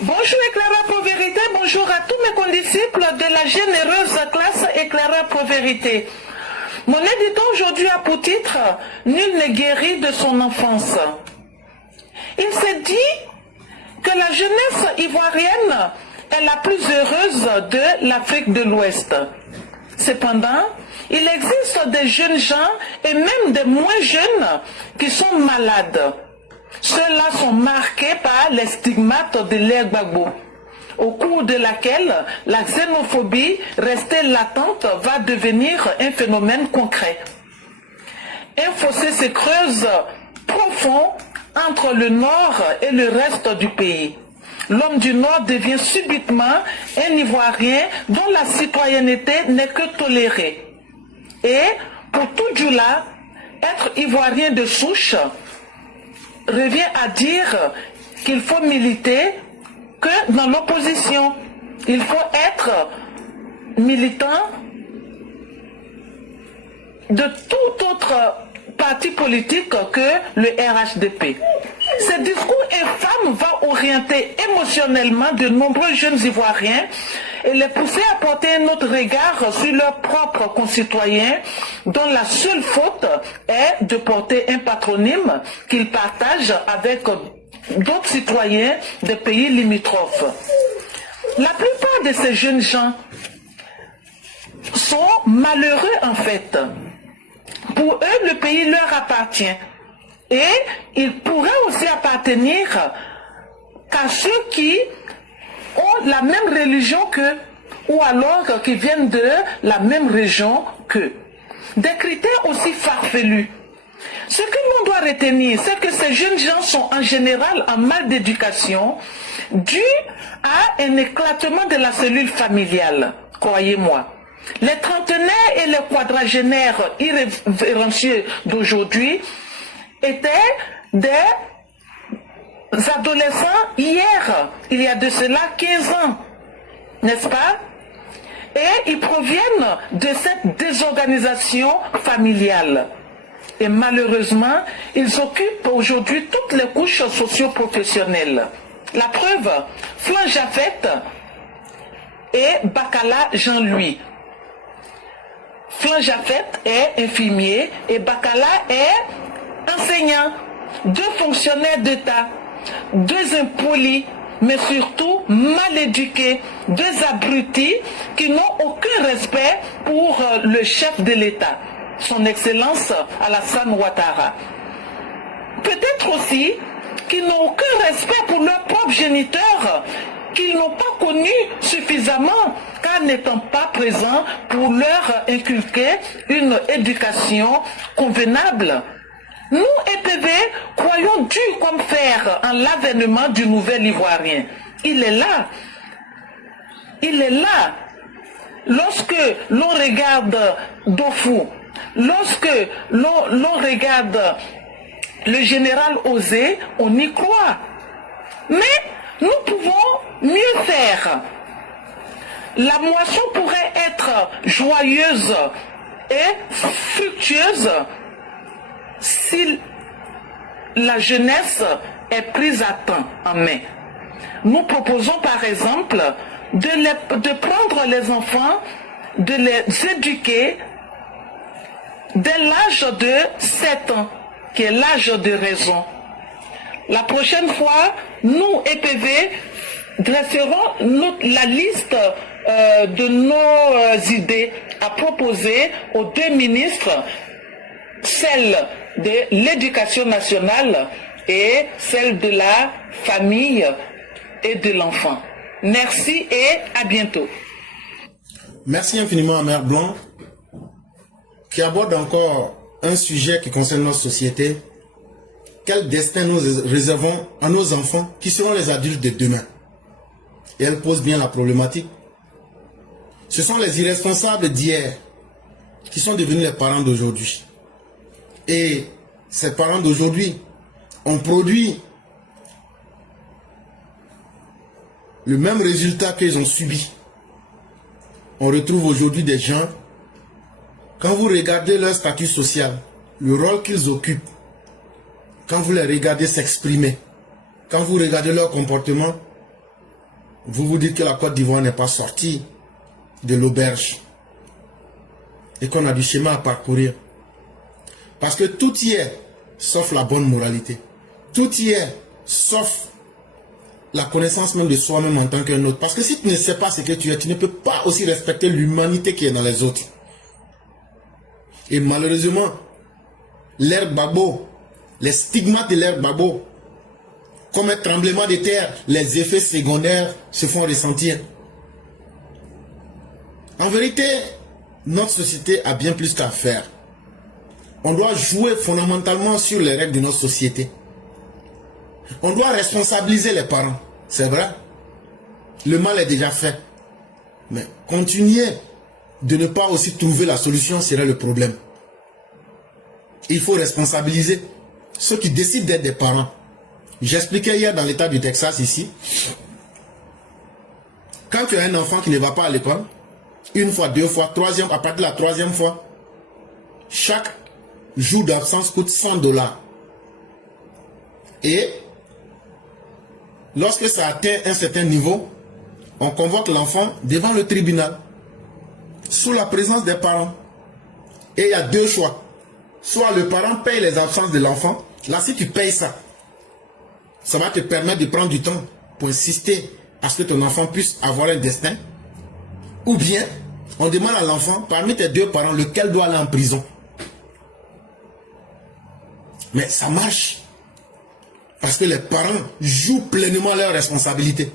Bonjour Éclaireur pour Vérité, bonjour à tous mes condisciples de la généreuse classe Éclaireur pour Vérité. Mon éditeur aujourd'hui a pour titre « Nul n'est guéri de son enfance ». Il s'est dit que la jeunesse ivoirienne est la plus heureuse de l'Afrique de l'Ouest. Cependant, il existe des jeunes gens et même des moins jeunes qui sont malades. Ceux-là sont marqués par les stigmates de l'ère Gbagbo, au cours de laquelle la xénophobie restée latente va devenir un phénomène concret. Un fossé se creuse profond entre le nord et le reste du pays. L'homme du Nord devient subitement un Ivoirien dont la citoyenneté n'est que tolérée. Et pour tout Djoula, être Ivoirien de souche revient à dire qu'il faut militer que dans l'opposition. Il faut être militant de tout autre parti politique que le RHDP. Ce discours infâme va orienter émotionnellement de nombreux jeunes Ivoiriens et les pousser à porter un autre regard sur leurs propres concitoyens dont la seule faute est de porter un patronyme qu'ils partagent avec d'autres citoyens des pays limitrophes. La plupart de ces jeunes gens sont malheureux en fait. Pour eux, le pays leur appartient. Et ils pourraient aussi appartenir qu'à ceux qui ont la même religion qu'eux, ou alors qui viennent de la même région qu'eux. Des critères aussi farfelus. Ce que l'on doit retenir, c'est que ces jeunes gens sont en général en mal d'éducation, dû à un éclatement de la cellule familiale, croyez-moi. Les trentenaires et les quadragénaires irrévérencieux d'aujourd'hui étaient des adolescents hier, il y a de cela 15 ans, n'est-ce pas? Et ils proviennent de cette désorganisation familiale. Et malheureusement, ils occupent aujourd'hui toutes les couches socio-professionnelles. La preuve, Flan Jaffet et Bakala Jean-Louis. Flan Jaffet est infirmier et Bakala est enseignant. Deux fonctionnaires d'État, deux impolis, mais surtout mal éduqués, deux abrutis qui n'ont aucun respect pour le chef de l'État, son Excellence Alassane Ouattara. Peut-être aussi qu'ils n'ont aucun respect pour leurs propres géniteurs, qu'ils n'ont pas connu suffisamment, car n'étant pas présents pour leur inculquer une éducation convenable. Nous, EPV, croyons dur comme fer en l'avènement du nouvel Ivoirien. Il est là. Il est là. Lorsque l'on regarde Dofou, lorsque l'on regarde le général Osé, on y croit. Mais nous pouvons mieux faire. La moisson pourrait être joyeuse et fructueuse si la jeunesse est prise à temps en main. Nous proposons par exemple de prendre les enfants, de les éduquer dès l'âge de 7 ans, qui est l'âge de raison. La prochaine fois, nous, EPV, dresserons la liste de nos idées à proposer aux deux ministres, celle de l'éducation nationale et celle de la famille et de l'enfant. Merci et à bientôt. Merci infiniment à Mère Blanc qui aborde encore un sujet qui concerne notre société. Quel destin nous réservons à nos enfants qui seront les adultes de demain? Et elle pose bien la problématique. Ce sont les irresponsables d'hier qui sont devenus les parents d'aujourd'hui. Et ces parents d'aujourd'hui ont produit le même résultat qu'ils ont subi. On retrouve aujourd'hui des gens, quand vous regardez leur statut social, le rôle qu'ils occupent, quand vous les regardez s'exprimer, quand vous regardez leur comportement, vous vous dites que la Côte d'Ivoire n'est pas sortie de l'auberge et qu'on a du chemin à parcourir. Parce que tout y est, sauf la bonne moralité. Tout y est, sauf la connaissance même de soi-même en tant qu'un autre. Parce que si tu ne sais pas ce que tu es, tu ne peux pas aussi respecter l'humanité qui est dans les autres. Et malheureusement, l'ère Gbagbo, les stigmates de l'ère Gbagbo, comme un tremblement de terre, les effets secondaires se font ressentir. En vérité, notre société a bien plus qu'à faire. On doit jouer fondamentalement sur les règles de notre société. On doit responsabiliser les parents. C'est vrai. Le mal est déjà fait. Mais continuer de ne pas aussi trouver la solution serait le problème. Il faut responsabiliser ceux qui décident d'être des parents. J'expliquais hier dans l'état du Texas ici. Quand tu as un enfant qui ne va pas à l'école, une fois, deux fois, troisième, à partir de la troisième fois, chaque jour d'absence coûte $100. Et lorsque ça atteint un certain niveau, on convoque l'enfant devant le tribunal, sous la présence des parents. Et il y a deux choix. Soit le parent paye les absences de l'enfant. Là, si tu payes ça, ça va te permettre de prendre du temps pour insister à ce que ton enfant puisse avoir un destin. Ou bien, on demande à l'enfant, parmi tes deux parents, lequel doit aller en prison. Mais ça marche. Parce que les parents jouent pleinement leurs responsabilités.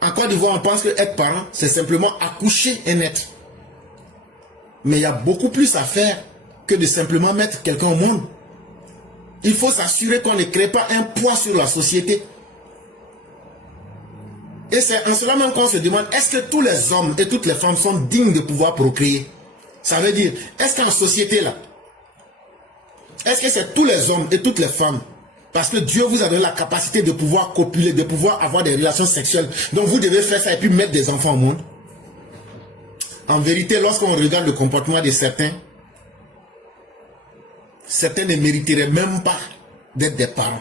En Côte d'Ivoire, on pense que être parent, c'est simplement accoucher un être. Mais il y a beaucoup plus à faire que de simplement mettre quelqu'un au monde. Il faut s'assurer qu'on ne crée pas un poids sur la société. Et c'est en cela même qu'on se demande, est-ce que tous les hommes et toutes les femmes sont dignes de pouvoir procréer? Ça veut dire, est-ce qu'en société là, est-ce que c'est tous les hommes et toutes les femmes? Parce que Dieu vous a donné la capacité de pouvoir copuler, de pouvoir avoir des relations sexuelles. Donc vous devez faire ça et puis mettre des enfants au monde. En vérité, lorsqu'on regarde le comportement de certains, certains ne mériteraient même pas d'être des parents.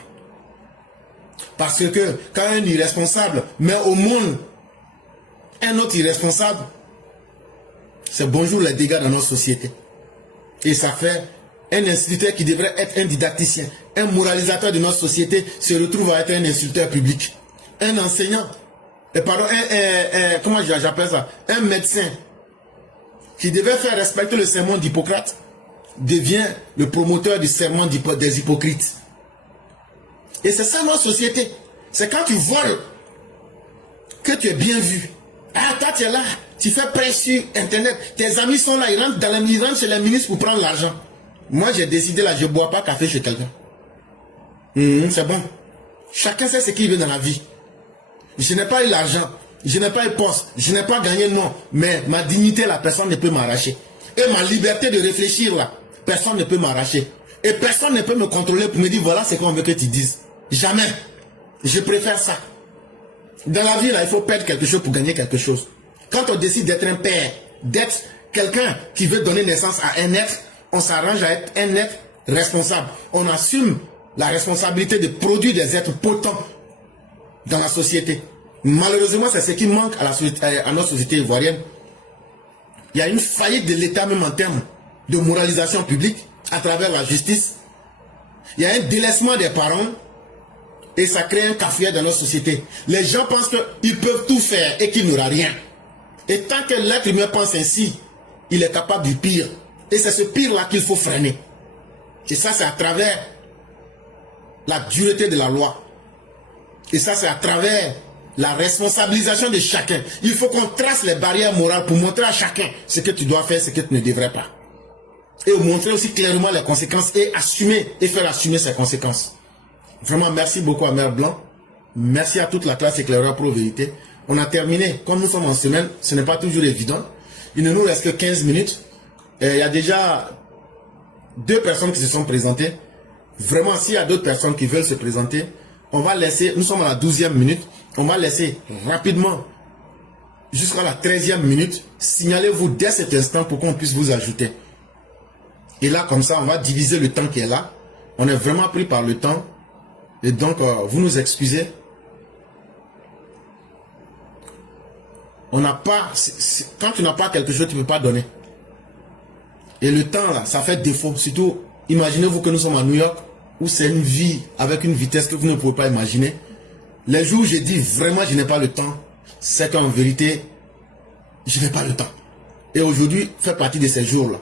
Parce que quand un irresponsable met au monde un autre irresponsable, c'est bonjour les dégâts dans notre société. Et ça fait un instituteur qui devrait être un didacticien, un moralisateur de notre société se retrouve à être un insulteur public. Un enseignant, comment j'appelle ça, un médecin qui devait faire respecter le serment d'Hippocrate devient le promoteur du serment des hypocrites. Et c'est ça notre société. C'est quand tu voles que tu es bien vu. Ah, toi tu es là, tu fais presse sur internet, tes amis sont là, ils rentrent chez les ministres pour prendre l'argent. Moi j'ai décidé là, je ne bois pas café chez quelqu'un. C'est bon. Chacun sait ce qu'il veut dans la vie. Je n'ai pas eu l'argent, je n'ai pas eu poste, je n'ai pas gagné non, mais ma dignité là, personne ne peut m'arracher. Et ma liberté de réfléchir là, personne ne peut m'arracher. Et personne ne peut me contrôler pour me dire voilà ce qu'on veut que tu dises. Jamais. Je préfère ça. Dans la vie là, il faut perdre quelque chose pour gagner quelque chose. Quand on décide d'être un père, d'être quelqu'un qui veut donner naissance à un être, on s'arrange à être un être responsable. On assume la responsabilité de produire des êtres potents dans la société. Malheureusement, c'est ce qui manque à notre société ivoirienne. Il y a une faillite de l'État même en termes de moralisation publique à travers la justice. Il y a un délaissement des parents et ça crée un cafouillage dans notre société. Les gens pensent qu'ils peuvent tout faire et qu'il n'y aura rien. Et tant que l'être humain pense ainsi, il est capable du pire. Et c'est ce pire-là qu'il faut freiner. Et ça, c'est à travers la dureté de la loi. Et ça, c'est à travers la responsabilisation de chacun. Il faut qu'on trace les barrières morales pour montrer à chacun ce que tu dois faire, ce que tu ne devrais pas. Et montrer aussi clairement les conséquences et assumer et faire assumer ces conséquences. Vraiment, merci beaucoup à Mère Blanc. Merci à toute la classe éclaireur pro vérité. On a terminé. Comme nous sommes en semaine, ce n'est pas toujours évident. Il ne nous reste que 15 minutes. Et il y a déjà 2 personnes qui se sont présentées. Vraiment, s'il y a d'autres personnes qui veulent se présenter, on va laisser, nous sommes à la 12e minute, on va laisser rapidement jusqu'à la 13e minute. Signalez-vous dès cet instant pour qu'on puisse vous ajouter. Et là, comme ça, on va diviser le temps qui est là. On est vraiment pris par le temps. Et donc, vous nous excusez. On n'a pas... Quand tu n'as pas quelque chose, tu ne peux pas donner. Et le temps, là, ça fait défaut. Surtout, imaginez-vous que nous sommes à New York, où c'est une vie avec une vitesse que vous ne pouvez pas imaginer. Les jours où je dis vraiment je n'ai pas le temps, c'est qu'en vérité, je n'ai pas le temps. Et aujourd'hui, fait partie de ces jours-là.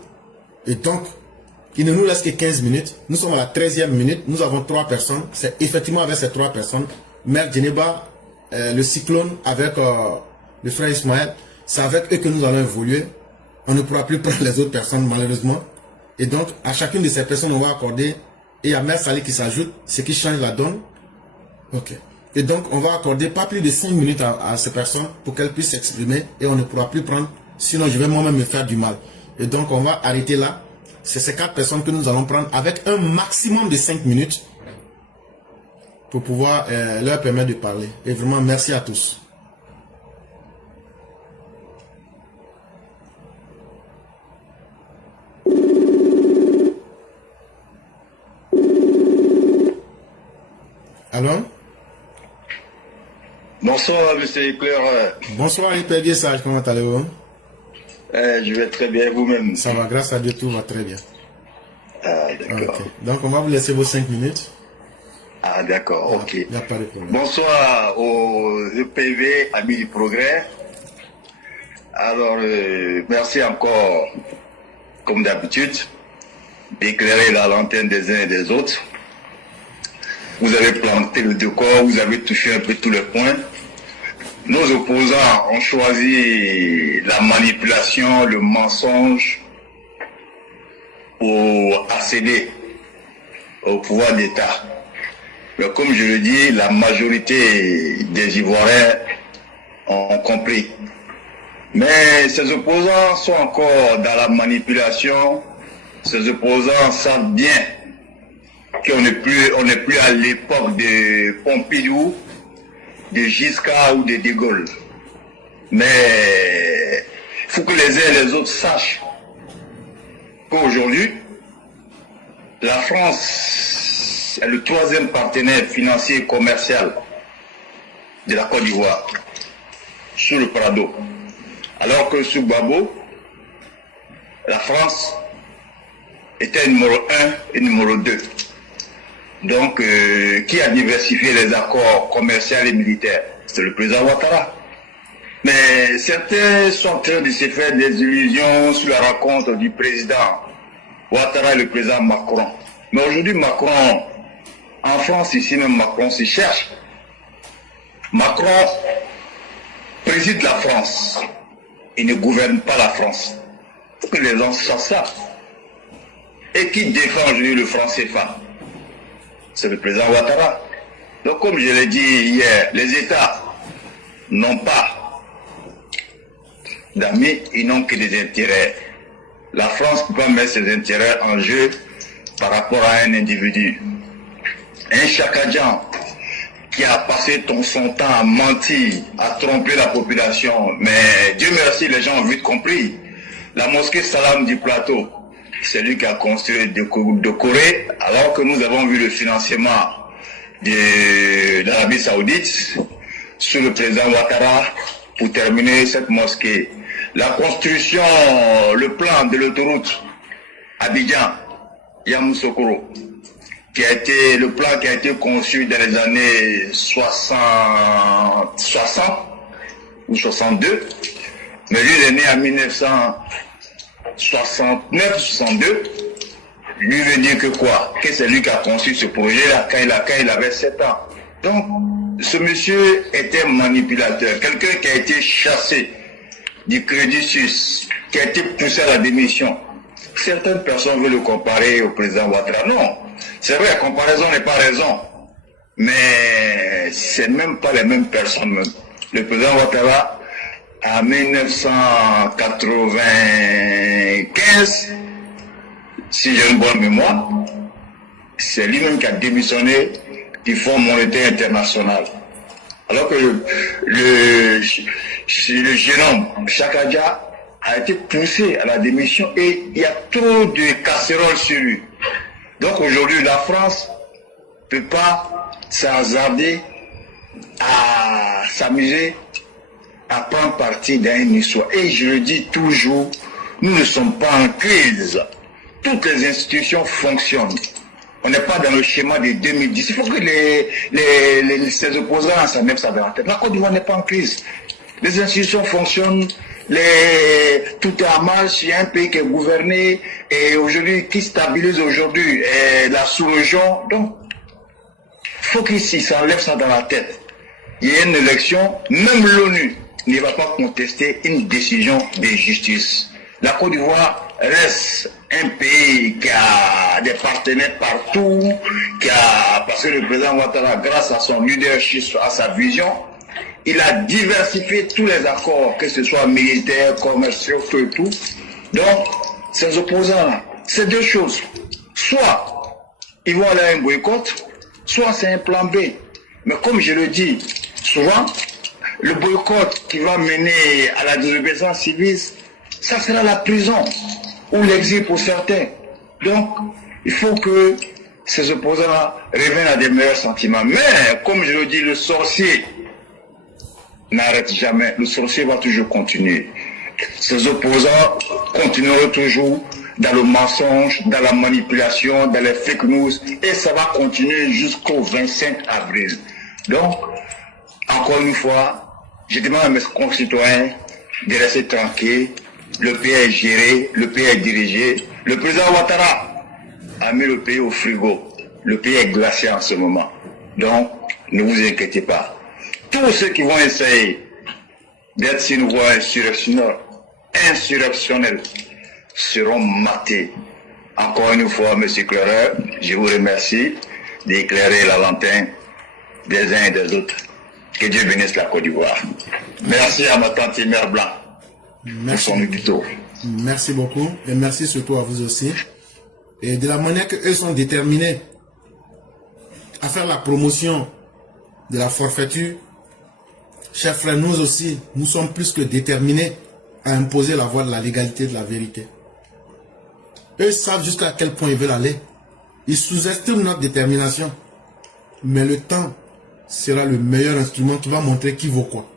Et donc, il ne nous reste que 15 minutes. Nous sommes à la 13e minute. Nous avons 3 personnes. C'est effectivement avec ces 3 personnes. Mère Djeneba, le cyclone avec le frère Ismaël. C'est avec eux que nous allons évoluer. On ne pourra plus prendre les autres personnes malheureusement. Et donc, à chacune de ces personnes, on va accorder. Et il y a Mère Salih qui s'ajoute, ce qui change la donne. Ok. Et donc, on va accorder pas plus de 5 minutes à ces personnes pour qu'elles puissent s'exprimer. Et on ne pourra plus prendre. Sinon, je vais moi-même me faire du mal. Et donc, on va arrêter là. C'est ces 4 personnes que nous allons prendre avec un maximum de 5 minutes pour pouvoir leur permettre de parler. Et vraiment, merci à tous. Allô? Bonsoir, monsieur Éclair. Bonsoir, hyper bien sage, comment allez-vous? Je vais très bien, vous-même. Ça va, grâce à Dieu, tout va très bien. Ah, d'accord. Okay. Donc, on va vous laisser vos 5 minutes. Ah, d'accord, ok. Il n'y a pas de problème. Bonsoir aux EPV, Amis du Progrès. Alors, merci encore, comme d'habitude, d'éclairer la lanterne des uns et des autres. Vous avez planté le décor, vous avez touché un peu tous les points. Nos opposants ont choisi la manipulation, le mensonge pour accéder au pouvoir d'État. Mais comme je le dis, la majorité des Ivoiriens ont compris. Mais ces opposants sont encore dans la manipulation. Ces opposants savent bien qu'on n'est plus à l'époque de Pompidou, de Giscard ou de De Gaulle. Mais il faut que les uns et les autres sachent qu'aujourd'hui, la France est le 3e partenaire financier et commercial de la Côte d'Ivoire, sur le Prado. Alors que sous Gbagbo, la France était numéro 1 et numéro 2. Donc, qui a diversifié les accords commerciaux et militaires? C'est le président Ouattara. Mais certains sont en train de se faire des illusions sur la rencontre du président Ouattara et le président Macron. Mais aujourd'hui, Macron, en France, ici même, Macron se cherche. Macron préside la France. Il ne gouverne pas la France. Il faut que les gens sachent ça. Et qui défend aujourd'hui le franc CFA? C'est le président Ouattara. Donc, comme je l'ai dit hier, les États n'ont pas d'amis, ils n'ont que des intérêts. La France ne peut pas mettre ses intérêts en jeu par rapport à un individu. Un Chakadjan qui a passé son temps à mentir, à tromper la population. Mais Dieu merci, les gens ont vite compris. La mosquée Salam du Plateau, c'est lui qui a construit de Corée, alors que nous avons vu le financement de l'Arabie Saoudite sous le président Ouattara pour terminer cette mosquée. La construction, le plan de l'autoroute Abidjan, Yamoussoukro, le plan qui a été conçu dans les années 60 ou 62, mais lui il est né en 1969-62, lui veut dire que quoi? Que c'est lui qui a conçu ce projet-là quand il avait 7 ans. Donc, ce monsieur était manipulateur, quelqu'un qui a été chassé du Crédit Suisse, qui a été poussé à la démission. Certaines personnes veulent le comparer au président Ouattara. Non, c'est vrai, la comparaison n'est pas raison, mais c'est même pas les mêmes personnes. Le président Ouattara, en 1995, si j'ai une bonne mémoire, c'est lui-même qui a démissionné du Fonds monétaire international. Alors que le jeune homme, Chakadja, a été poussé à la démission et il y a trop de casseroles sur lui. Donc aujourd'hui, la France ne peut pas s'hasarder à s'amuser à prendre partie d'une histoire. Et je le dis toujours, nous ne sommes pas en crise. Toutes les institutions fonctionnent. On n'est pas dans le schéma de 2010. Il faut que ces opposants, ça même ça dans la tête. La Côte d'Ivoire n'est pas en crise. Les institutions fonctionnent, tout est en marche. Il y a un pays qui est gouverné et aujourd'hui, qui stabilise aujourd'hui la sous-région. Donc, il faut qu'ici, ça enlève ça dans la tête. Il y a une élection, même l'ONU ne va pas contester une décision de justice. La Côte d'Ivoire reste un pays qui a des partenaires partout, parce que le président Ouattara, grâce à son leadership, à sa vision, il a diversifié tous les accords, que ce soit militaires, commerciaux, tout et tout. Donc, ces opposants-là, c'est deux choses. Soit ils vont aller à un boycott, soit c'est un plan B. Mais comme je le dis souvent, le boycott qui va mener à la désobéissance civile, ça sera la prison ou l'exil pour certains. Donc, il faut que ces opposants-là reviennent à des meilleurs sentiments. Mais, comme je le dis, le sorcier n'arrête jamais. Le sorcier va toujours continuer. Ces opposants continueront toujours dans le mensonge, dans la manipulation, dans les fake news. Et ça va continuer jusqu'au 25 avril. Donc, encore une fois, je demande à mes concitoyens de rester tranquilles. Le pays est géré, le pays est dirigé. Le président Ouattara a mis le pays au frigo. Le pays est glacé en ce moment. Donc, ne vous inquiétez pas. Tous ceux qui vont essayer d'être sur une voie insurrectionnelle seront matés. Encore une fois, M. Clereur, je vous remercie d'éclairer la lanterne des uns et des autres. Que Dieu bénisse la Côte d'Ivoire. Merci à ma tante Mère Blanc. Merci. Merci beaucoup et merci surtout à vous aussi. Et de la manière qu'eux sont déterminés à faire la promotion de la forfaiture, chers frères, nous aussi, nous sommes plus que déterminés à imposer la voie de la légalité et de la vérité. Eux savent jusqu'à quel point ils veulent aller. Ils sous-estiment notre détermination. Mais le temps sera le meilleur instrument qui va montrer qui vaut quoi.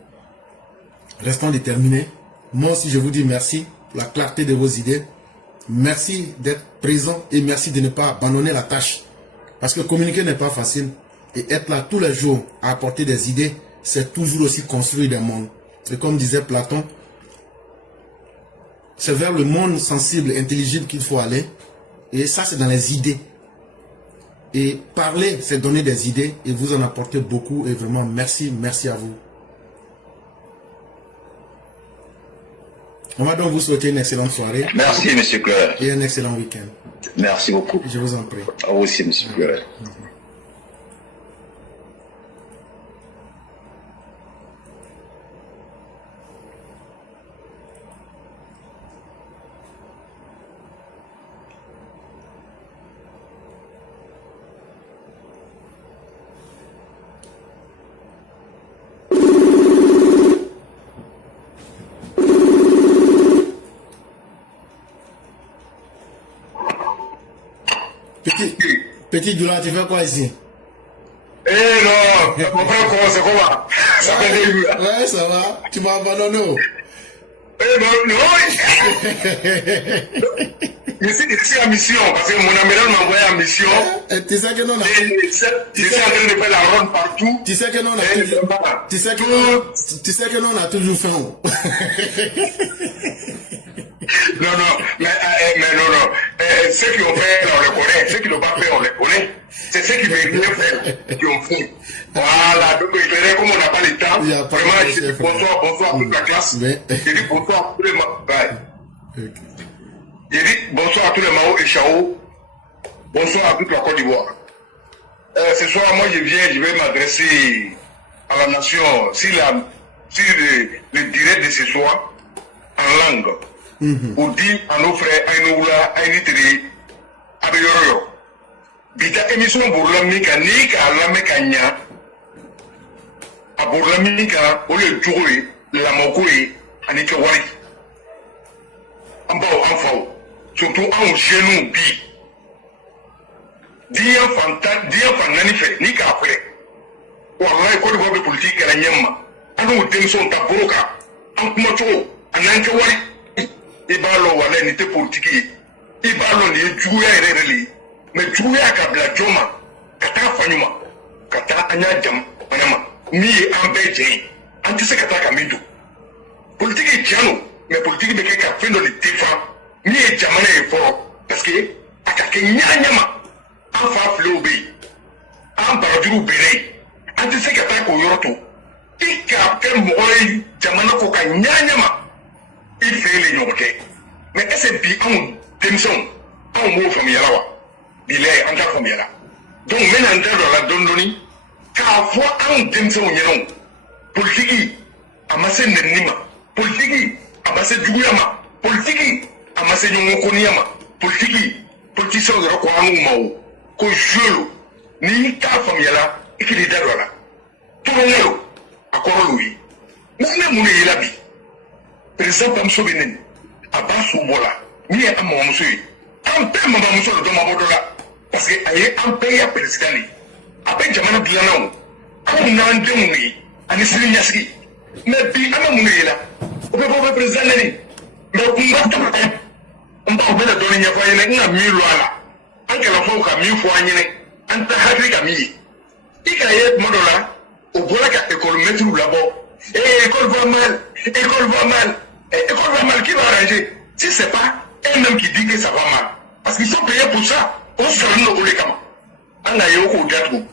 Restons déterminés. Moi aussi, je vous dis merci pour la clarté de vos idées. Merci d'être présent et merci de ne pas abandonner la tâche. Parce que communiquer n'est pas facile. Et être là tous les jours à apporter des idées, c'est toujours aussi construire des mondes. Et comme disait Platon, c'est vers le monde sensible et intelligible qu'il faut aller. Et ça, c'est dans les idées. Et parler, c'est donner des idées. Et vous en apportez beaucoup. Et vraiment, merci, merci à vous. On va donc vous souhaiter une excellente soirée. Merci, M. Clereur. Et un excellent week-end. Merci beaucoup. Je vous en prie. À vous aussi, M. Clereur. Petit Djoula, tu fais quoi ici? Eh non, mon frère, comment c'est comment? Ça fait des jours. Ouais, ça va. Tu m'as abandonné. Eh non, non. Je suis en mission, parce que mon aménage m'a envoyé en mission. Tu sais que non, je suis en train de faire la ronde partout. Tu sais que non, on a toujours... Tu sais que non, on a toujours faim. Non, mais non. Ceux qui ont fait, on les connaît. Ceux qui n'ont pas fait, on les connaît. C'est ceux qui ne veulent rien faire, qui ont fait. Voilà, donc comme on n'a pas le temps, vraiment, je dis bonsoir à toute la classe. Je dis bonsoir à tous les Mao. Je dis bonsoir à tous les Mao et Chao. Bonsoir à toute la Côte d'Ivoire. Ce soir, moi, je vais m'adresser à la nation sur le direct de ce soir en langue. Pour dire à nos frères, à nos là, à Nitri, à Yoro. Bita émission pour l'Amérique, Nika, l'Américain, à pour l'Amérique, au lieu de jouer, la Mokoé, à Nikawari. En bas, en faux, surtout en genou, bi. Dia fanani ni ka fait. Wallahi ko de politique la nyamma. Anu dem son ta broka. an kuma cogo a n'an kɛ wari i b'a lɔn walayi nin tɛ politiki ye i b'a lɔn nin ye juguya yɛrɛ yɛrɛ de ye mɛ juguya ka bila jɔn ma ka taa fa ɲuman ka taa an y'a jamana ma min ye an bɛɛ jɛ ye an tɛ se ka taa ka min don politiki tiɲɛ don mɛ politiki bɛ kɛ ka fɛn dɔ de defan min ye jamana ye fɔlɔ parce que a ka kɛ ɲaɲa ma an fa filew bɛ yen an barajuruw bɛ yen an tɛ se ka taa k'o yɔrɔ to i ka kɛ mɔgɔ ye jamana ko ka ɲaɲa ma i fɛ le ɲɔgɔn kɛ mɛ ɛsɛ bi anw denmisɛnw anw b'o faamuyala wa bilayi an t'a faamuyala donc n bɛna n da don a la dɔɔni dɔɔni k'a fɔ anw denmisɛnw ɲɛna politiki a ma se nɛnini ma politiki a ma se juguya ma politiki a ma se ɲɔgɔn koniya ma politiki politisiyɛnw yɛrɛ ko an ma o ko jeu lo n'i t'a faamuyala i k'i da don a la tulonkɛ lo a kɔrɔ l'o ye ne mun de yela bi président bamuso bɛ nɛni a b'a su bɔ la min ye an mamamuso ye an bɛɛ mamamuso de dɔ ma bɔ dɔ la parce que a ye an bɛɛ ya président de ye a bɛ jamana dilanna o anw n'an denw de ye ani sini ɲɛsigi mɛ bi an bɛ mun de yela o bɛ bɔ bɛ président nɛni mɛ kun ka tɛmɛ n b'aw bɛna dɔɔni ɲɛfɔ an ɲɛna n ka min lo a la an kalanfaw ka min fɔ an ɲɛna an ta hakili ka min ye i k'a ye tuma dɔ la o bɔra ka école maître labɔ école va mal qui va arranger si c'est pas eux-mêmes qui disent que ça va mal parce qu'ils sont payés pour ça on se fait le voler kama an ka ye o k'o datugu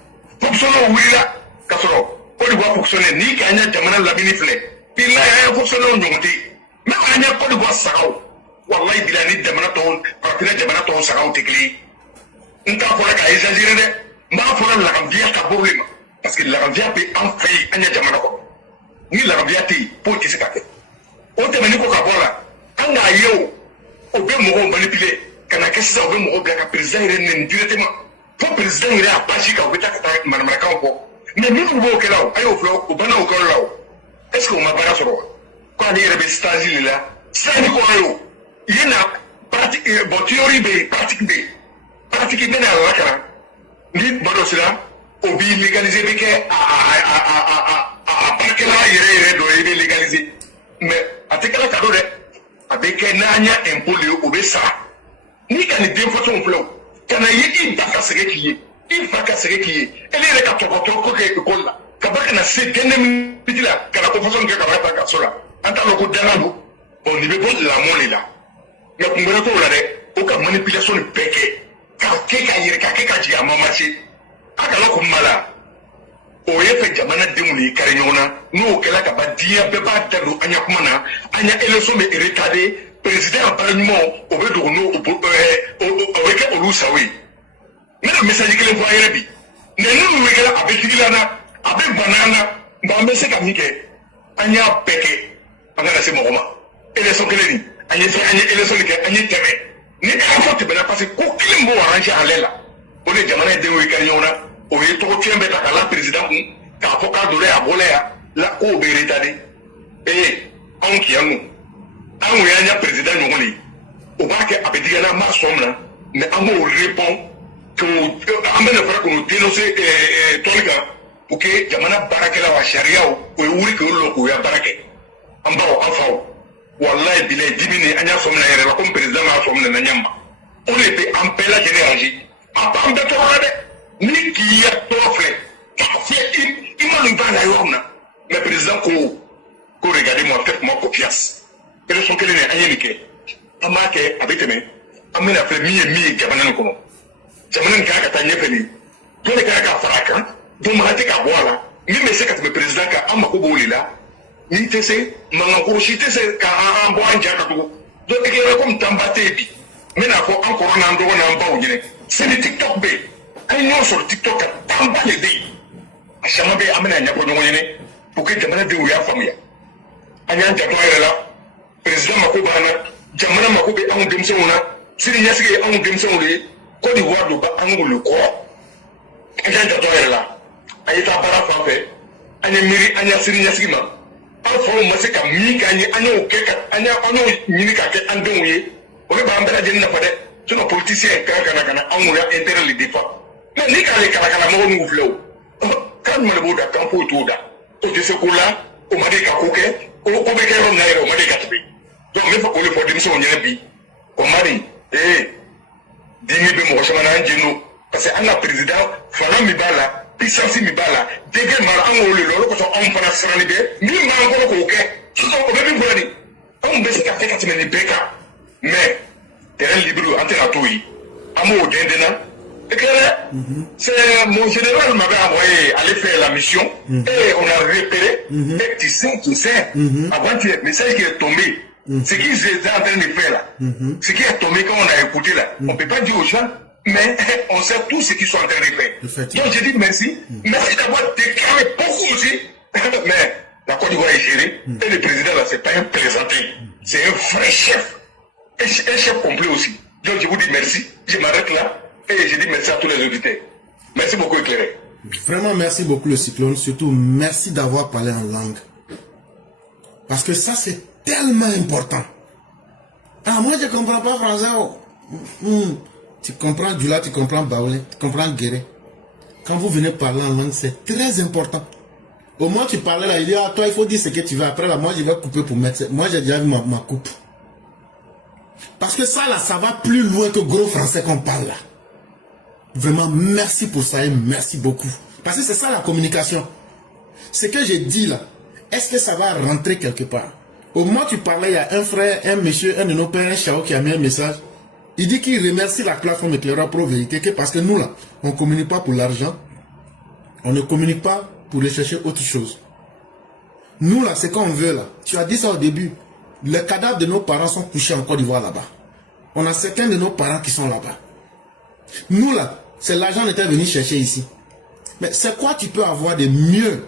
fonctionnaire wulila ka sɔrɔ Côte d'Ivoire fonctionnaire ni k'an ya jamana lamini filɛ bilayi an ye fonctionnaire ɲɔgɔn tɛ même an ya Côte d'Ivoire sagaw walayi bilayi ni jamana tɔw farafinna jamana tɔw sagaw tɛ kelen ye n t'a fɔra k'a exagérer dɛ n b'a fɔra lagabiya ka bɔ olu ma parce que lagabiya bɛ an fɛ yen an ya jamana kɔnɔ ni lagabiya tɛ yen foyi tɛ se ka kɛ o tɛmɛnen kɔ ka bɔ a la an k'a ye o bɛ mɔgɔw manipuler ka na kɛ sisan o bɛ mɔgɔw bila ka président yɛrɛ nɛni directement fo président yɛrɛ a basi kan o bɛ taa ka taa manamanakanw fɔ mais minnu b'o kɛ la o a y'o filɛ o banna o kɛyɔrɔ la o est ce que o ma baara sɔrɔ wa ko ale yɛrɛ bɛ stage de la stage kɔrɔ ye o yen na pratique bon théorie bɛ yen pratique bɛ yen pratique bɛ na a lakana ni tuma dɔ sera o b'i légaliser bɛ kɛ a baarakɛla yɛrɛ dɔ ye i bɛ légaliser mais a tɛ kɛla cadeau dɛ a bɛ kɛ n'an y'a impôt de ye o bɛ sara n'i ka nin denfasɛnw filɛ o ka na ye i ba ka sɛgɛn k'i ye i fa ka sɛgɛn k'i ye e yɛrɛ ka tɔgɔtɔ ko kɛ école la ka ba ka na se gɛnɛ miniti la ka na confession kɛ ka ba ta kaso la an t'a dɔn ko danga don bon nin bɛ bɔ lamɔ de la mais kun wɛrɛ t'o la dɛ o ka manipulation bɛɛ kɛ k'a kɛ ka yɛrɛ k'a kɛ ka jigin a ma marché a kana kun ma la o ye fɛ jamanadenw de ye kari ɲɔgɔn na n'o kɛla ka ban diɲɛ bɛɛ b'a da don an ya kuma na an ya élection bɛ retardé président baara ɲuman o bɛ dogo n'o o bɛ kɛ olu sago ye n bɛna message kelen fɔ an yɛrɛ bi mɛ n'olu bɛ kɛla a bɛ digila na a bɛ bana an na nka an bɛ se ka min kɛ an y'a bɛɛ kɛ an kana se mɔgɔ ma élection kelen nin an ye élection nin kɛ an ye tɛmɛ ni élection tɛmɛna parce que ko kelen b'o arranger ale la o de jamana ye denw ye kari ɲɔgɔn na o ye tɔgɔ tiɲɛ bɛ ta ka la président kun k'a fɔ k'a donna yan a bɔla yan la k'o bɛ retardé anw k'i yan nɔ anw y'an ya président ɲɔgɔn de ye o b'a kɛ a bɛ digira n'an b'a sɔn min na mais an b'o répond an bɛna fara k'o dénoncer tɔli kan pour que jamana baarakɛlaw a sariyaw o ye wuli k'olu lɔ k'o ya baara kɛ an baw an faw walayi bilayi dibi nin an y'a fɔ min na yɛrɛ la komi président m'a fɔ min na na ɲɛ ma o de bɛ an bɛɛ lajɛlen ranger a b'an bɛɛ tɔɔrɔ la dɛ ni k'i ya tɔɔrɔ filɛ k'a fiyɛ i ma nin b'a la yɔrɔ min na mais président ko regardez-moi faites-moi confiance élection kelen nin an ye nin kɛ an b'a kɛ a bɛ tɛmɛ an bɛna filɛ min ye jamana nin kɔnɔ jamana nin kan ka taa ɲɛfɛ nin dɔ de kan ka fara a kan dɔnbaga tɛ ka bɔ a la min bɛ se ka tɛmɛ président kan an mako b'o de la n'i tɛ se mankankoro si tɛ se k'an bɔ an ja ka tugu donc éclairé komi tanba tɛ yen bi n bɛna fɔ an kɔrɔ n'an dɔgɔ n'an baw ɲinɛ sani tiktok bɛ yen an ye ɲɔgɔn sɔrɔ tiktok kan tanba de bɛ yen a caman bɛ yen an bɛna ɲɛfɔ ɲɔgɔn ɲɛnɛ pour que jamanadenw y'a faamuya an y'an janto an yɛrɛ la président mako b'an na jamana mako bɛ anw denmisɛnw na sini ɲɛsigi ye anw denmisɛnw de ye Côte d'Ivoire don ba an wolo kɔrɔ an y'an janto an yɛrɛ la an ye taa baara fan fɛ an ye miiri an y'a sini ɲɛsigi ma an faw ma se ka min k'an ye an y'o kɛ an y'o ɲini k'a kɛ an denw ye o de b'an bɛɛ lajɛlen nafa dɛ sinon politicien kan ka na anw y'a intérêt le défend mais ni k'ale kalakala mɔgɔ n'u filɛ o kan jumɛn de b'o da kan foyi t'o da o tɛ se ko la o ma de ka ko kɛ o be kɛ yɔrɔ min na yɛrɛ o ma de ka tɛmɛ donc ne fɛ k'o de fɔ denmisɛnw ɲɛna bi o ma de dimi bɛ mɔgɔ caman na an jɛn'o parce que an ka président fanga min b'a la puissance min b'a la degré min b'a la an k'o de la o de kosɔn anw fana siranni bɛ min b'an kɔnɔ k'o kɛ sisan o bɛ min fɔlɔ de anw bɛ se ka kɛ ka tɛmɛ nin bɛɛ kan mais terrain libre an tɛna t'o ye an b'o dɛndɛn na c'est mon général m'avait envoyé aller faire la mission et on a repéré et tu sais avant-hier message qui est tombé ce qu'ils étaient en train de faire là ce qui est tombé quand on a écouté là on peut pas dire aux gens mais on sait tous ce qu'ils sont en train de faire donc je dis merci d'avoir déclaré beaucoup aussi mais la Côte d'Ivoire est gérée et le président là c'est pas un plaisantin c'est un vrai chef un chef complet aussi donc je vous dis merci je m'arrête là. Et je dis merci à tous les auditeurs. Merci beaucoup, Éclairé. Vraiment, merci beaucoup, le Cyclone. Surtout, merci d'avoir parlé en langue. Parce que ça, c'est tellement important. Ah, moi, je ne comprends pas français. Tu comprends Dula, tu comprends Baoulé, tu comprends Guéré. Quand vous venez parler en langue, c'est très important. Au moins, tu parlais là, il dit, ah, toi, il faut dire ce que tu veux. Après, là, moi, je vais couper pour mettre. Moi, j'ai déjà vu ma coupe. Parce que ça, là, ça va plus loin que gros français qu'on parle là. Vraiment, merci pour ça et merci beaucoup. Parce que c'est ça la communication. Ce que j'ai dit là, est-ce que ça va rentrer quelque part? Au moment où tu parlais, il y a un frère, un monsieur, un de nos pères, un chao qui a mis un message. Il dit qu'il remercie la plateforme Éclaireur Pro Vérité que parce que nous là, on ne communique pas pour l'argent. On ne communique pas pour rechercher autre chose. Nous là, c'est qu'on veut là. Tu as dit ça au début. Les cadavres de nos parents sont couchés en Côte d'Ivoire là-bas. On a certains de nos parents qui sont là-bas. Nous là, c'est l'argent qu'on était venu chercher ici. Mais c'est quoi tu peux avoir de mieux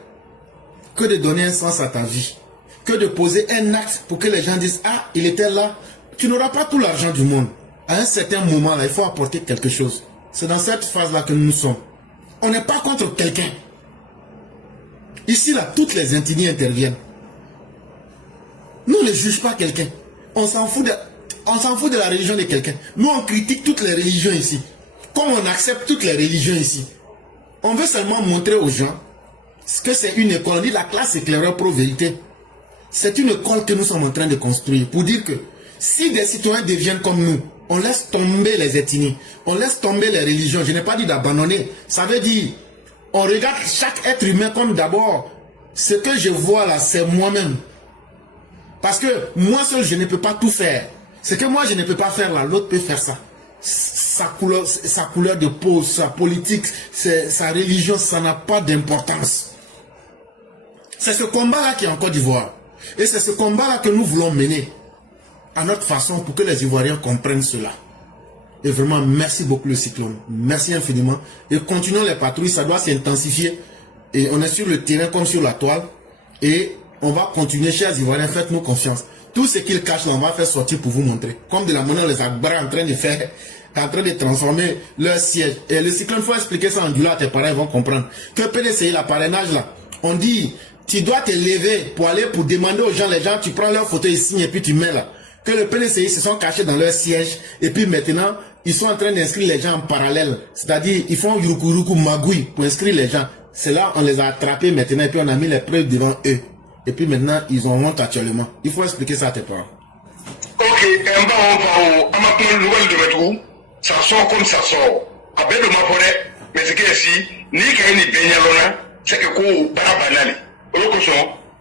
que de donner un sens à ta vie? Que de poser un acte pour que les gens disent, ah, il était là. Tu n'auras pas tout l'argent du monde. À un certain moment là, il faut apporter quelque chose. C'est dans cette phase-là que nous sommes. On n'est pas contre quelqu'un. Ici là, toutes les ethnies interviennent. Nous ne jugeons pas quelqu'un. On s'en fout de la religion de quelqu'un. Nous, on critique toutes les religions ici. Comme on accepte toutes les religions ici. On veut seulement montrer aux gens que c'est une école. On dit la classe Éclaireur Pro Vérité. C'est une école que nous sommes en train de construire. Pour dire que si des citoyens deviennent comme nous, on laisse tomber les ethnies. On laisse tomber les religions. Je n'ai pas dit d'abandonner. Ça veut dire, on regarde chaque être humain comme d'abord. Ce que je vois là, c'est moi-même. Parce que moi seul, je ne peux pas tout faire. Ce que moi, je ne peux pas faire là, l'autre peut faire ça. Sa couleur de peau, sa politique, sa religion, ça n'a pas d'importance. C'est ce combat-là qui est en Côte d'Ivoire. Et c'est ce combat-là que nous voulons mener à notre façon pour que les Ivoiriens comprennent cela. Et vraiment, merci beaucoup le Cyclone. Merci infiniment. Et continuons les patrouilles, ça doit s'intensifier. Et on est sur le terrain comme sur la toile. Et on va continuer, chers Ivoiriens, faites-nous confiance. Tout ce qu'ils cachent, là, on va faire sortir pour vous montrer. Comme de la monnaie, on les a bras en train de faire, en train de transformer leur siège. Et le Cyclone, il faut expliquer ça en Dula, tes parents vont comprendre. Que PDCI, la parrainage là, on dit, tu dois te lever pour aller, pour demander aux gens, les gens, tu prends leur photo, ils signent et puis tu mets là. Que le PDCI se sont cachés dans leur siège. Et puis maintenant, ils sont en train d'inscrire les gens en parallèle. C'est-à-dire, ils font yuruku magui pour inscrire les gens. C'est là, on les a attrapés maintenant et puis on a mis les preuves devant eux. Et puis maintenant, ils ont honte actuellement. Il faut expliquer ça à tes parents. Ok, ça sort comme ça sort. Avec le maforé, mais c'est que si, ni qu'il y ait ni c'est que quoi, barabanali. Au lieu que ça,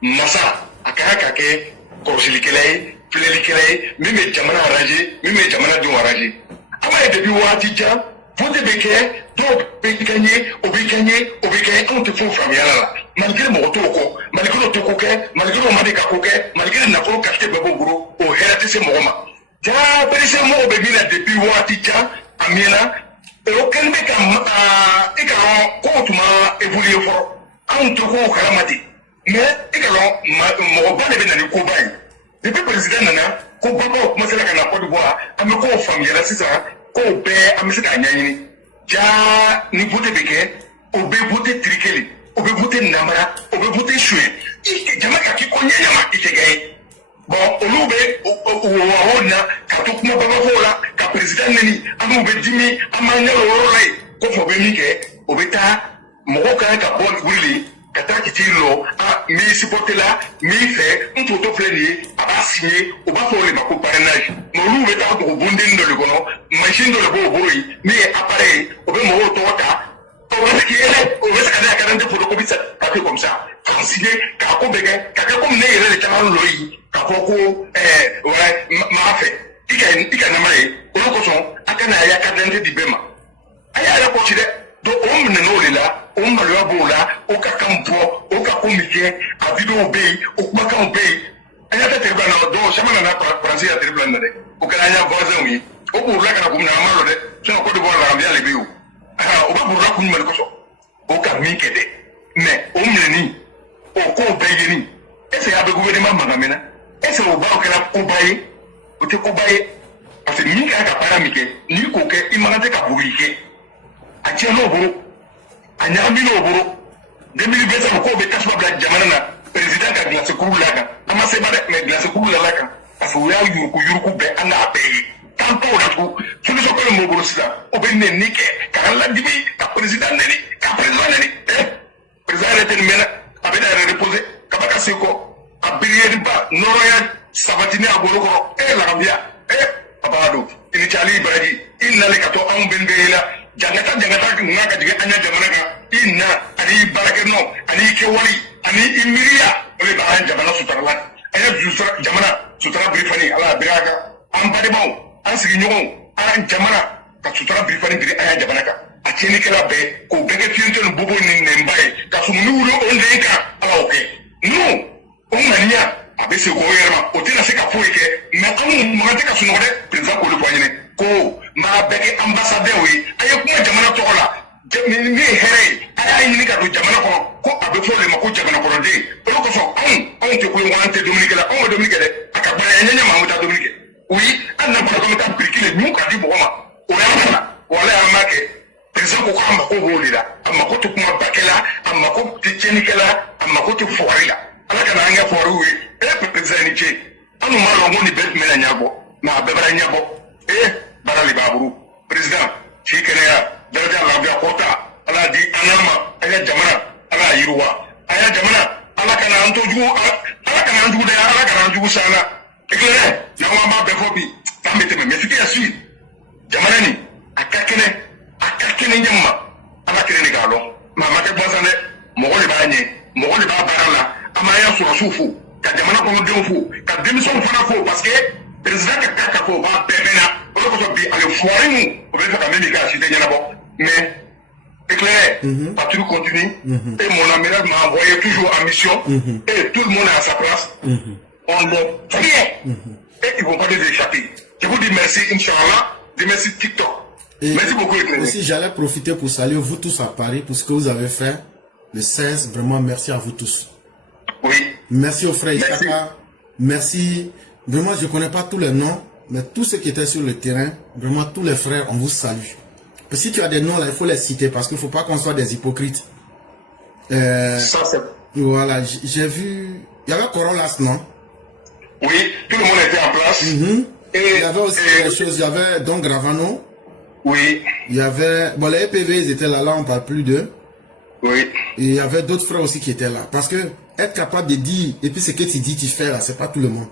massa, à Karakake, Korsilikele, Flelikele, même Jamana arrangé, même Jamana dont arrangé. Avant depuis Ouatidja, vous devez donc Bécagné, on te fait famille là. Malgré mon toko, malgré le toko, malgré le madekakoke, malgré le nakolo caché Baboguro, au hérité c'est Mohoma. Ja, c'est moi au bébé là depuis Ouatidja, Amiena, et aucun mec a quand tu m'as évolué fort, un toko au Karamati. Mais, mon ban est venu à Koubaï. Depuis le président Nana, Koubaï a commencé à la Côte d'Ivoire, à me faire famille là, c'est ça, Koubaï a mis ça à Nyani. Ja, ni voté Béké, au bé voté Trikeli, au bé voté Namara, au bé voté Choué. Jamaka qui connaît Yama, il s'est gagné. Bon, au Loubé, au Waona, quand tout le monde va là, quand le président Nani, à mon bédimi, à Mania Loré, qu'on faut bénique, au béta, mon rocan, à bon, oui, Kata kitilo a mi supporter là mi fait un photo fleni a ba signé o ba fo le mako parrainage no lu be ta ko bundin do le kono machine do le bo boyi mi appareil o be mo to ta o be ki ele o be ka da ka photo ko bi ça papier comme ça fa signé ka ko be ka comme ne yele le channel lo yi ka ko ouais ma fait ika na mai o ko so aka na ya ka dande di bema aya ya ko chide do o mne no le la o malwa bola o ka kampo o ka komike a video be o kuma kan be anya ta terba na do shama na français ya terba na de o kana nya voisin wi o bo la kana kumna amalo de so ko de bo la ambia le be o o ba bo la kumma ko so o ka mi kede mais o mne ni o ko be ni ese ya be gouvernement mangamena ese o ba o kana ko baye o te ko baye parce que mi ka paramike ni ko ke imagate ka buike a ti no buru anya mi no buru demili besa ko be kasba bla jamana na president ka glace kuru la ka ama se ba me glace kuru la ka parce que ya yuru ku be anga be tanto na ku sulu so ko mo buru sida o be ne nike ka la dibi ka president ne ni president ne mena abe da reposer ka ba ka se ko abiriye ba noroya sabatini agoro ko la gambia abado ini chali baraji inna le ka to am ben beela jangata ngaka jige anya jamana ka inna ani barakeno ani kewali ani imiria ole ba anya jamana sutarala anya jusra jamana sutara brifani ala biraga am bade baw an sigi nyogon an jamana ka sutara brifani biri anya jamana ka a chini kala be ko bege fiente no bobo ni nembaye ka sumunu ulo onde ka ala oke no o mania abe se ko yerma o tina se ka foike me amu magate ka suno de president ko le poyene ko ma bege ambassadeur wi aye kuma jamana to la ni here aya ni ka do jamana ko abe fo le mako jamana ko de ko so on te ko wante dominique la on dominique de aka ba nyanya ma muta dominique oui an na ko ta brikile ñu ka di boma o ya fala wala ya make president ko amba ko bolira amma ko to kuma bakela amma ko ti chenikela amma ko ti forila ala kana anya foruwe president che anu ma rongo ni bet mena nyabo na bebara nyabo barali baburu president shi kene ya daraja lafiya kota ala di anama aya jamana ala yiruwa aya jamana ala kana antoju da ala kana antoju sana ekele na ma be fobi tambete me fiki asu jamana ni akakene nyamma ala kene ni galo mama ke bosane mo ko le banye mo ko le ba barala amaya so sufu ka jamana ko ndon fu ka demison fana fo parce que président ka ko ba pemena o ko so bi ale foimu o be ka memi ka cité nyana bo mais éclair tu continues et mon ami m'a envoyé toujours en mission et tout le monde est à sa place on le fait et ils vont pas les échapper. Je vous dis merci Inch'Allah, je merci TikTok. Et merci beaucoup. Aussi j'allais profiter pour saluer vous tous à Paris pour ce que vous avez fait le 16, vraiment merci à vous tous. Oui. Merci aux frères Isaka, merci. Vraiment, je ne connais pas tous les noms, mais tous ceux qui étaient sur le terrain, vraiment tous les frères, on vous salue. Et si tu as des noms là, il faut les citer parce qu'il ne faut pas qu'on soit des hypocrites. Ça, c'est... Voilà, j'ai vu... Il y avait Corolas, non? Oui, tout le monde était en place. Et il y avait aussi des choses, il y avait Don Gravano. Oui. Il y avait... Bon, les EPV, ils étaient là, on ne parle plus d'eux. Oui. Et il y avait d'autres frères aussi qui étaient là. Parce que être capable de dire, et puis ce que tu dis, tu fais là, c'est pas tout le monde.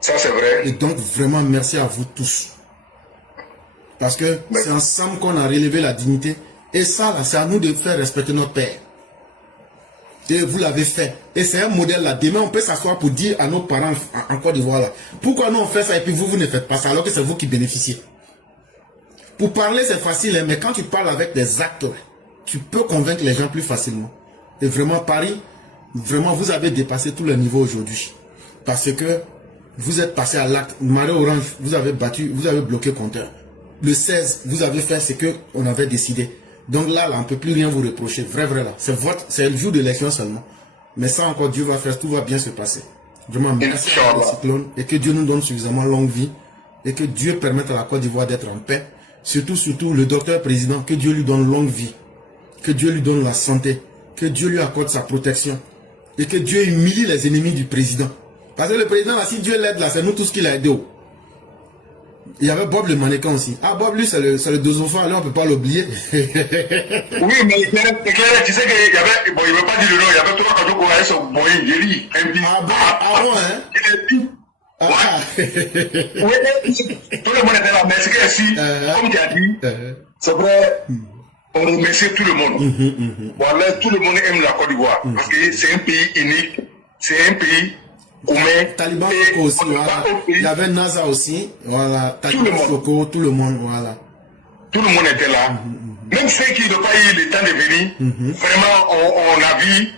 Ça, c'est vrai. Et donc, vraiment, merci à vous tous. Parce que c'est ensemble qu'on a relevé la dignité. Et ça, là, c'est à nous de faire respecter notre père. Et vous l'avez fait. Et c'est un modèle là. Demain, on peut s'asseoir pour dire à nos parents en Côte d'Ivoire là. Pourquoi nous on fait ça et puis vous ne faites pas ça alors que c'est vous qui bénéficiez. Pour parler, c'est facile, hein, mais quand tu parles avec des actes, là, tu peux convaincre les gens plus facilement. Et vraiment, Paris, vraiment, vous avez dépassé tous les niveaux aujourd'hui. Parce que vous êtes passé à l'acte. Marée Orange, vous avez battu, vous avez bloqué le compteur. Le 16, vous avez fait ce qu'on avait décidé. Donc là, on ne peut plus rien vous reprocher. Vrai, là. C'est le jour de l'élection seulement. Mais ça encore, Dieu va faire, tout va bien se passer. Vraiment, merci à la cyclone. Et que Dieu nous donne suffisamment longue vie. Et que Dieu permette à la Côte d'Ivoire d'être en paix. Surtout, le docteur président, que Dieu lui donne longue vie. Que Dieu lui donne la santé. Que Dieu lui accorde sa protection. Et que Dieu humilie les ennemis du président. Parce que le président, là, si Dieu l'aide, là, c'est nous tous qui l'a aidé. Il y avait Bob le mannequin aussi. Ah, Bob, lui, c'est le dosophone, là, on ne peut pas l'oublier. Oui, mais tu sais qu'il y avait, bon, il ne veut pas dire le nom, il y avait trois cadeaux qu'on avait sur Boeing, il dit, Ah bon, ah bon, hein? Il est dit. Ah. Oui, tout le monde était là, mais ce qu'il y a ici, comme tu as dit, c'est vrai, on remercie tout le monde. Voilà, tout le monde aime la Côte d'Ivoire, parce que c'est un pays unique, c'est un pays commun. Taliban Choco aussi, voilà. Il y avait NASA aussi, voilà. Taliban Choco, tout le monde, voilà. Tout le monde était là. Même ceux qui n'ont pas eu le temps de venir, vraiment, on a vu,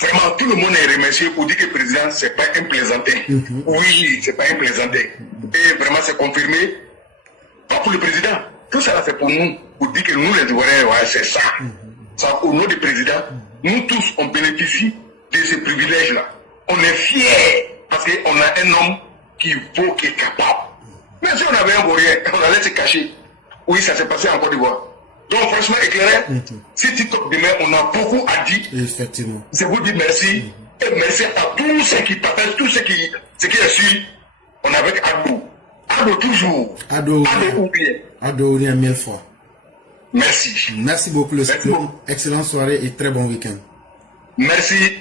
vraiment, tout le monde est remercié pour dire que le président, ce n'est pas un plaisantin. Oui, ce n'est pas un plaisantin. Et vraiment, c'est confirmé. Pas pour le président. Tout ça, c'est pour nous, pour dire que nous, les Ivoiriens, ouais, c'est ça. Ça. Au nom du président, nous tous, on bénéficie de ces privilèges-là. On est fiers parce qu'on a un homme qui vaut, qui est capable. Même si on avait un Ivoirien, on allait se cacher. Oui, ça s'est passé en Côte d'Ivoire. Donc, franchement, éclairé, si TikTok demain, on a beaucoup à dire. Effectivement. Je vous dis merci. Et merci à tous ceux qui partagent, tous ceux qui est su. On est avec Ado. Ado toujours. Ado oublié. Ado, rien 1000 fois. Merci. Merci beaucoup, le cyclone. Excellente soirée et très bon week-end. Merci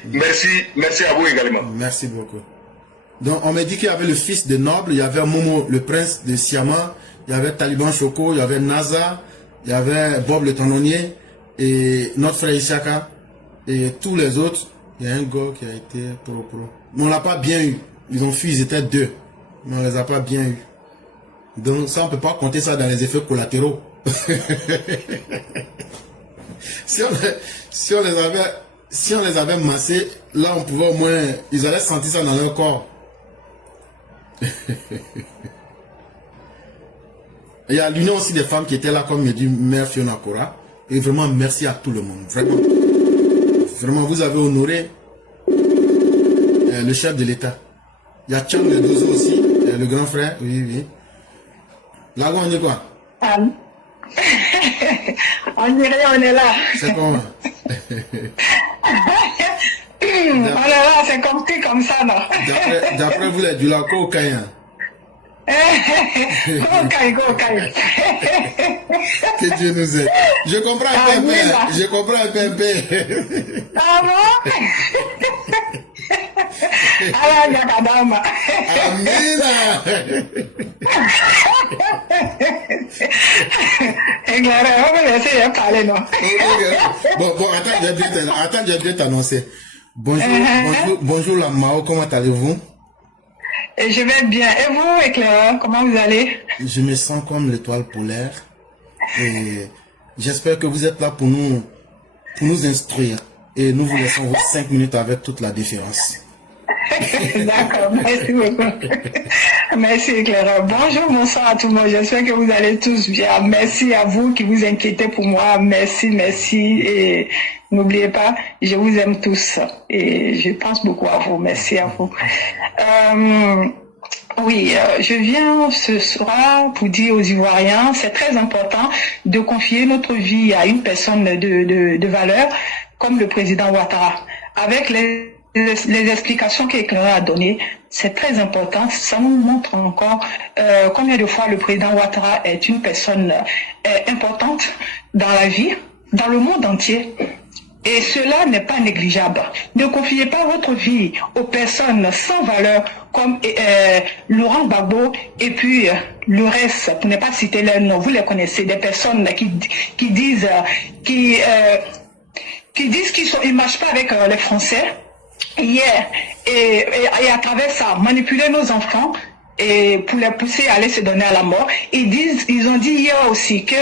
à vous également. Merci beaucoup. Donc, on m'a dit qu'il y avait le fils de Noble, il y avait Momo, le prince de Siama, il y avait Taliban Choco, il y avait NASA, il y avait Bob le Tendonnier, et notre frère Isaka, et tous les autres. Il y a un gars qui a été pro. Mais on l'a pas bien eu. Ils ont fui, ils étaient 2. Mais on les a pas bien eu. Donc, ça, on peut pas compter ça dans les effets collatéraux. si on les avait massés, là, on pouvait au moins, ils allaient sentir ça dans leur corps. Il y a l'union aussi des femmes qui étaient là, comme me dit Mère Fiona Kora. Et vraiment, merci à tout le monde. Vraiment, vous avez honoré le chef de l'État. Il y a Chang le Dozo aussi, le grand frère. Oui. Là où on est quoi? On dirait on est là. C'est comment? On est là, c'est comme ça, non? D'après vous, les du Laco au Caïn. Go, Que Dieu nous aide. Je comprends un peu. Ah bon? Allah Yakadama. Amina. On va laisser parler, non? Bon, attends, j'ai bien t'annoncer. Bonjour la Mao, comment allez-vous? Je vais bien. Et vous, éclaireur, comment vous allez? Je me sens comme l'étoile polaire. Et j'espère que vous êtes là pour nous instruire. Et nous vous laissons vos 5 minutes avec toute la déférence. D'accord, merci beaucoup. Merci éclaireur. Bonjour, bonsoir à tout le monde. J'espère que vous allez tous bien. Merci à vous qui vous inquiétez pour moi. Merci. Et n'oubliez pas, je vous aime tous. Et je pense beaucoup à vous. Merci à vous. Je viens ce soir pour dire aux Ivoiriens, c'est très important de confier notre vie à une personne de valeur comme le président Ouattara. Avec les explications qu'Éclaireur a données, c'est très important. Ça nous montre encore combien de fois le président Ouattara est une personne importante dans la vie, dans le monde entier. Et cela n'est pas négligeable. Ne confiez pas votre vie aux personnes sans valeur comme Laurent Gbagbo et puis le reste, pour ne pas citer leurs noms, vous les connaissez, des personnes qui disent qu'ils ne marchent pas avec les Français. Hier, et à travers ça, manipuler nos enfants et pour les pousser à aller se donner à la mort. Ils ont dit hier aussi que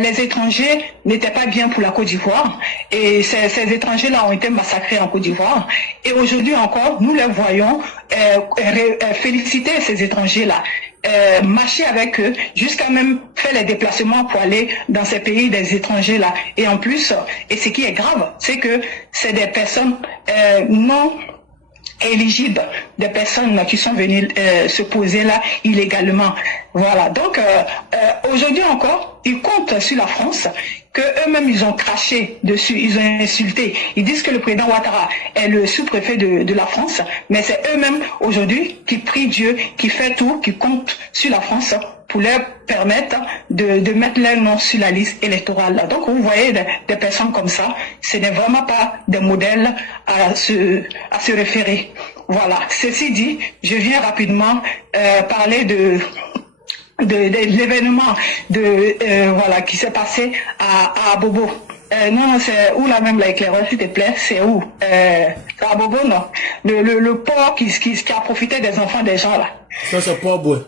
les étrangers n'étaient pas bien pour la Côte d'Ivoire et ces étrangers-là ont été massacrés en Côte d'Ivoire. Et aujourd'hui encore, nous les voyons féliciter ces étrangers-là, marcher avec eux, jusqu'à même faire les déplacements pour aller dans ces pays des étrangers-là. Et en plus, et ce qui est grave, c'est que c'est des personnes non éligibles, des personnes qui sont venues se poser là illégalement. Voilà. Donc aujourd'hui encore, ils comptent sur la France, que eux-mêmes ils ont craché dessus, ils ont insulté. Ils disent que le président Ouattara est le sous-préfet de la France, mais c'est eux-mêmes aujourd'hui qui prient Dieu, qui fait tout, qui comptent sur la France pour leur permettre de mettre leur nom sur la liste électorale. Donc vous voyez des personnes comme ça, ce n'est vraiment pas des modèles à se référer. Voilà. Ceci dit, je viens rapidement parler de l'événement voilà qui s'est passé à Bobo. Non, c'est où là même l'éclaireur, s'il te plaît, c'est où c'est à Bobo, non. Le port qui a profité des enfants des gens là. Ça c'est Port-Boué.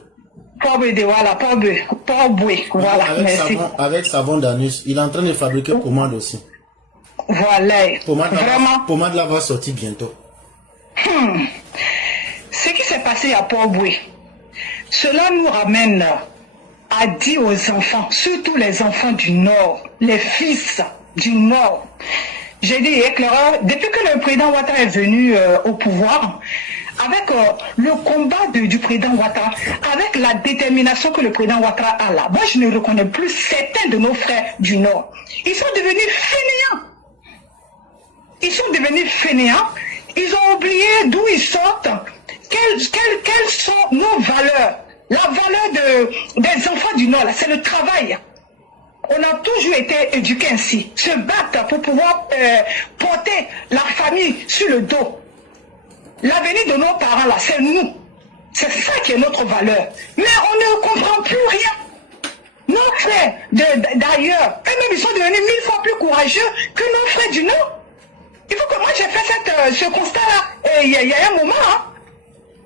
Port-Boué, voilà, Port-Boué, voilà. Avec savon d'anus, il est en train de fabriquer pommade aussi. Voilà. Vraiment. Pommade là va sortir bientôt. Ce qui s'est passé à Port-Boué, cela nous ramène à dire aux enfants, surtout les enfants du Nord, les fils du Nord. J'ai dit éclaireur, depuis que le président Ouattara est venu au pouvoir, avec le combat du président Ouattara, avec la détermination que le président Ouattara a là, moi je ne reconnais plus certains de nos frères du Nord. Ils sont devenus fainéants. Ils sont devenus fainéants. Ils ont oublié d'où ils sortent. Quelles sont nos valeurs? La valeur des enfants du Nord, c'est le travail. On a toujours été éduqués ainsi. Se battre pour pouvoir porter la famille sur le dos. L'avenir de nos parents, là, c'est nous. C'est ça qui est notre valeur. Mais on ne comprend plus rien. Nos frères d'ailleurs, eux-mêmes, ils sont devenus 1000 fois plus courageux que nos frères du Nord. Il faut que moi, j'ai fait ce constat-là il y a un moment. Hein.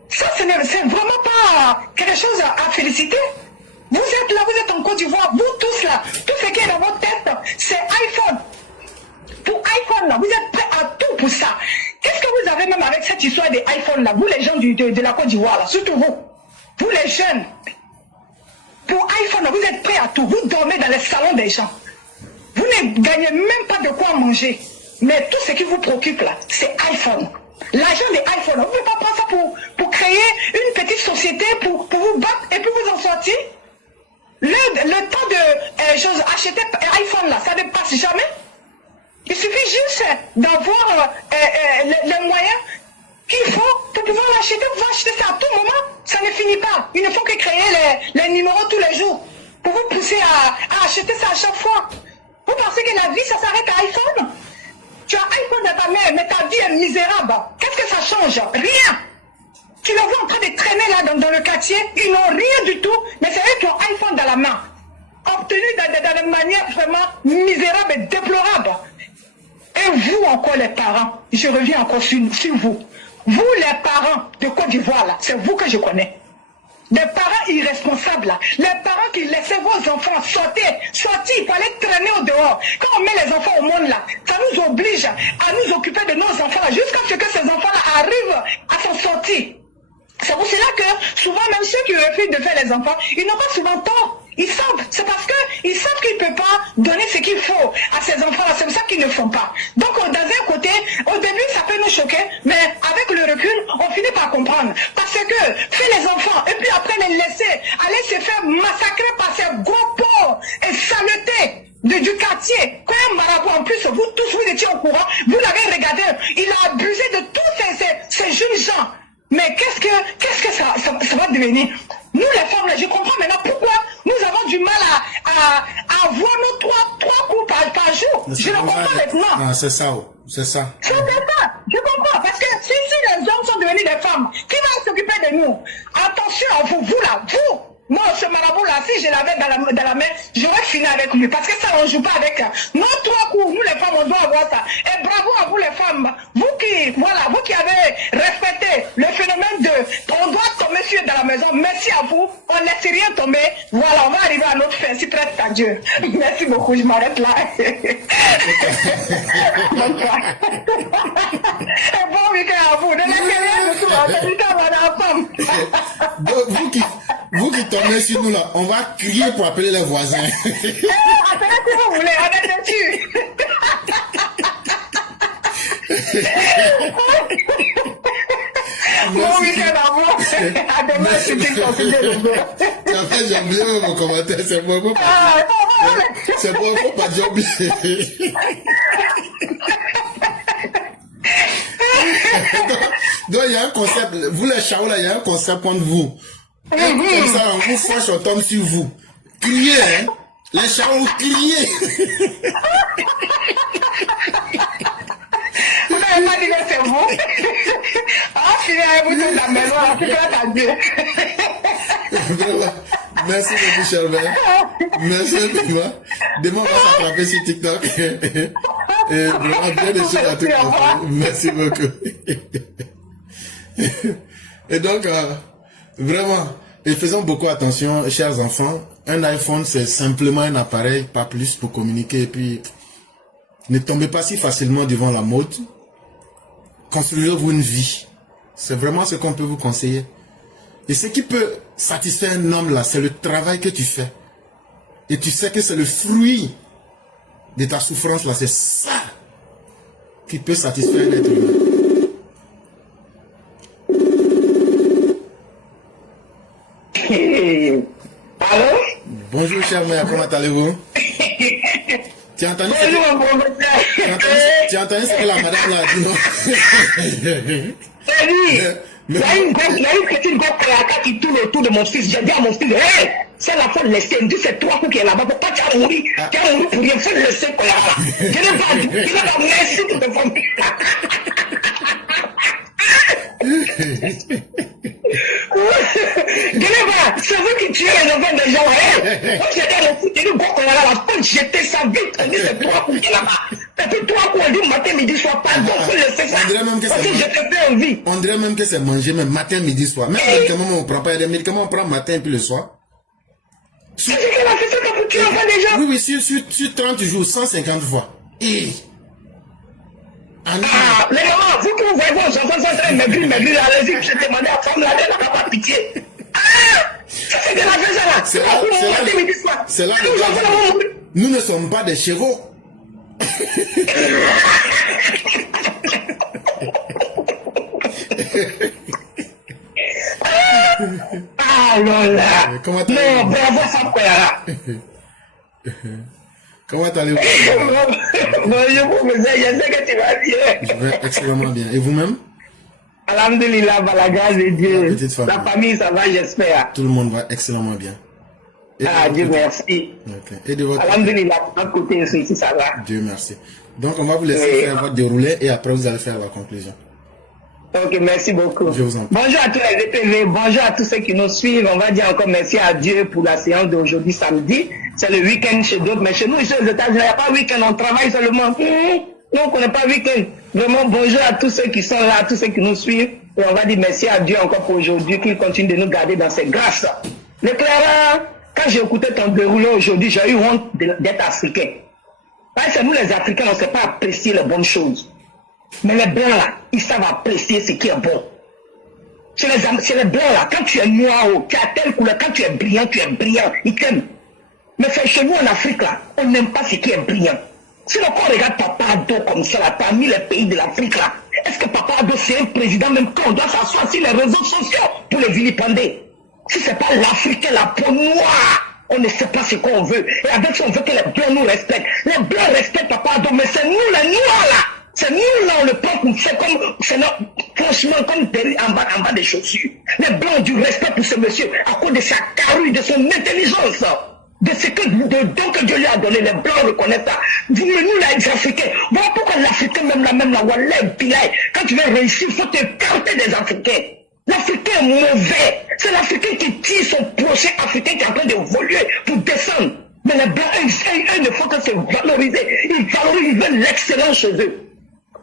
Ça, c'est vraiment pas quelque chose à féliciter. Vous êtes là, vous êtes en Côte d'Ivoire, vous tous là, tout ce qui est dans votre tête, c'est iPhone. Pour iPhone, là, vous êtes prêts à tout pour ça. Qu'est-ce que vous avez même avec cette histoire des iPhone là, vous les gens de la Côte d'Ivoire là, surtout vous les jeunes. Pour iPhone, là, vous êtes prêts à tout. Vous dormez dans les salons des gens. Vous ne gagnez même pas de quoi manger. Mais tout ce qui vous préoccupe là, c'est iPhone. L'argent des iPhone, vous ne pouvez pas prendre ça pour créer une petite société, pour vous battre et puis vous en sortir. Le temps de acheter iPhone là, ça ne passe jamais. Il suffit juste d'avoir les moyens qu'il faut pour pouvoir l'acheter. Vous pouvez acheter ça à tout moment. Ça ne finit pas. Il ne faut que créer les numéros tous les jours pour vous pousser à acheter ça à chaque fois. Vous pensez que la vie, ça s'arrête à iPhone? Tu as iPhone dans ta main, mais ta vie est misérable. Qu'est-ce que ça change? Rien. Tu les vois en train de traîner là dans le quartier, ils n'ont rien du tout, mais c'est eux qui ont iPhone dans la main. Obtenu dans une manière vraiment misérable et déplorable. Et vous encore les parents, je reviens encore sur vous. Vous les parents de Côte d'Ivoire là, c'est vous que je connais. Des parents irresponsables là, les parents qui laissaient vos enfants sortir pour aller traîner au dehors. Quand on met les enfants au monde là, ça nous oblige à nous occuper de nos enfants là, jusqu'à ce que ces enfants là arrivent à s'en sortir. C'est pour cela que souvent même ceux qui refusent de faire les enfants, ils n'ont pas souvent tort. Ils savent, c'est parce qu'ils savent qu'ils ne peuvent pas donner ce qu'il faut à ces enfants-là, c'est pour ça qu'ils ne le font pas. Donc dans un côté, au début ça peut nous choquer, mais avec le recul, on finit par comprendre. Parce que faire les enfants et puis après les laisser aller se faire massacrer par ces gros porcs et saletés du quartier. Quand un marabout en plus, vous tous vous étiez au courant, vous l'avez regardé, il a abusé de tous ces jeunes gens. Mais qu'est-ce que ça va devenir? Nous les femmes, là, je comprends maintenant pourquoi nous avons du mal à avoir nos trois coups par jour. Je le comprends maintenant. Ah, c'est ça, c'est ça. C'est ça, je comprends. Parce que si les hommes sont devenus des femmes, qui va s'occuper de nous? Attention à vous, vous là, vous. Moi, ce marabout-là, si je l'avais dans la main, j'aurais fini avec lui. Parce que ça, on ne joue pas avec nos 3 coups. Nous, les femmes, on doit avoir ça. Et bravo à vous, les femmes. Vous qui avez respecté le phénomène de on doit tomber sur dans la maison. Merci à vous. On ne laisse rien tomber. Voilà, on va arriver à notre fin. Si prête à Dieu. Merci beaucoup. Je m'arrête là. Bon week-end à vous. Ne laissez rien de tout. C'est du temps, madame. Donc, vous qui tombez sur nous là, on va crier pour appeler les voisins. Appelez si vous voulez, on est dessus. Bon week-end à vous. À demain, c'est une considération. J'ai oublié mon commentaire, c'est bon. C'est bon, faut pas j'ai oublié. Donc il y a un concept, vous les Chao là, il y a un concept entre vous. Comme ça, on vous fâche, on tombe sur vous. Criez, hein. Les chats ont crié. Vous n'avez pas dit que c'est vous. Ah, vous dans la maison, on peut pas Dieu. Vraiment. Merci beaucoup, Charles. Merci infiniment. Demain, on va s'attraper sur TikTok. Et vraiment, bien des choses à tout le monde. Merci beaucoup. Et donc, vraiment, et faisons beaucoup attention, chers enfants. Un iPhone, c'est simplement un appareil, pas plus, pour communiquer. Et puis, ne tombez pas si facilement devant la mode. Construisez-vous une vie. C'est vraiment ce qu'on peut vous conseiller. Et ce qui peut satisfaire un homme là, c'est le travail que tu fais. Et tu sais que c'est le fruit de ta souffrance là, c'est ça qui peut satisfaire un être humain. Allô? Bonjour cher mère, comment allez-vous? Tu as entendu ce que la madame là a dit, non? Il y a une petite gosse qui tourne autour de mon fils. J'ai dit à mon fils, hey, c'est la fois de laisser. Il me dit, c'est toi qui es là-bas. Pourquoi tu as mouru? Tu as mouru pour rien. Il faut le laisser. Je n'ai pas merci pour te famille. C'est vous qui tuez les enfants des gens. Moi, j'étais le foot, j'ai dit, bon, on a la pointe, j'étais sa vie. On dit, c'est toi qui es là-bas. Et puis toi, on dit matin, midi, soir, pas bon, faut laisser ça. Parce que je te fais envie. On dirait même que c'est manger, même matin, midi, soir. Même les médicaments, on ne prend pas. Il y a des médicaments, on prend matin et puis le soir. C'est qu'elle a fait ça pour tuer l'enfant des gens. Oui, sur 30 jours, 150 fois. Et... les mamans, vous que vous voyez vos enfants sont en train de maigrir, allez-y, je demandais à la femme, là, elle n'a pas pitié. C'est qu'elle a fait ça là. C'est là, nous ne sommes pas des chevaux. Ah là. Comment non, bravo Sakoyara. Comment allez-vous? Bonjour, je sais que tu vas bien. Je vais extrêmement bien. Et vous-même? Alhamdulillah, par la grâce de Dieu. La famille, ça va, j'espère. Tout le monde va extrêmement bien. Dieu merci. Okay. Et de votre Alhamdulillah, de notre côté ici, ça va. Dieu merci. Donc, on va vous laisser faire votre déroulé et après, vous allez faire la conclusion. Ok, merci beaucoup. Je vous en prie. Bonjour à tous les EPV, bonjour à tous ceux qui nous suivent. On va dire encore merci à Dieu pour la séance d'aujourd'hui samedi. C'est le week-end chez d'autres, mais chez nous, ici aux États-Unis, il n'y a pas week-end, on travaille seulement. Nous, on ne connaît pas week-end. Vraiment, bonjour à tous ceux qui sont là, à tous ceux qui nous suivent. Et on va dire merci à Dieu encore pour aujourd'hui, qu'il continue de nous garder dans ses grâces. Mais Clara, quand j'ai écouté ton déroulé aujourd'hui, j'ai eu honte d'être africain. Parce que nous, les Africains, on ne sait pas apprécier les bonnes choses. Mais les Blancs, là, ils savent apprécier ce qui est bon. C'est les Blancs, là, quand tu es noir, tu as telle couleur, quand tu es brillant, ils t'aiment. Mais c'est chez nous en Afrique, là, on n'aime pas ce qui est brillant. Si on regarde Papa Ado comme ça, là, parmi les pays de l'Afrique, là, est-ce que Papa Ado, c'est un président, même quand on doit s'asseoir sur les réseaux sociaux pour le vilipender? Si ce n'est pas l'Africain, la peau noire, on ne sait pas ce qu'on veut. Et avec ça, on veut que les Blancs nous respectent. Les Blancs respectent Papa Ado, mais c'est nous, les Noirs, là. C'est nous, là, on le prend comme fait comme, franchement, comme en bas des chaussures. Les Blancs ont du respect pour ce monsieur, à cause de sa carrure, de son intelligence, de ce que, de don que Dieu lui a donné. Les Blancs reconnaissent ça. Mais nous, là, les Africains, voilà pourquoi l'Africain, même la Wallah, quand tu veux réussir, il faut te carter des Africains. L'Africain est mauvais. C'est l'Africain qui tire son prochain Africain qui est en train d'évoluer pour descendre. Mais les Blancs, eux, ne font que se valoriser. Ils valorisent, ils veulent l'excellence chez eux.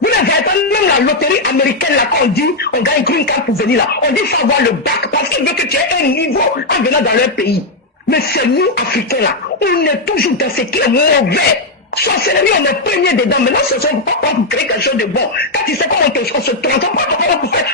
Vous n'avez pas même la loterie américaine, là, quand on dit, on gagne green card pour venir là. On dit, il faut avoir le bac parce qu'ils veulent que tu aies un niveau en venant dans leur pays. Mais c'est nous, Africains, là, on est toujours dans ce qui est mauvais. Sorcellerie, on est premier dedans. Maintenant, ce sont pas pour créer quelque chose de bon. Quand tu sais comment on se transforme,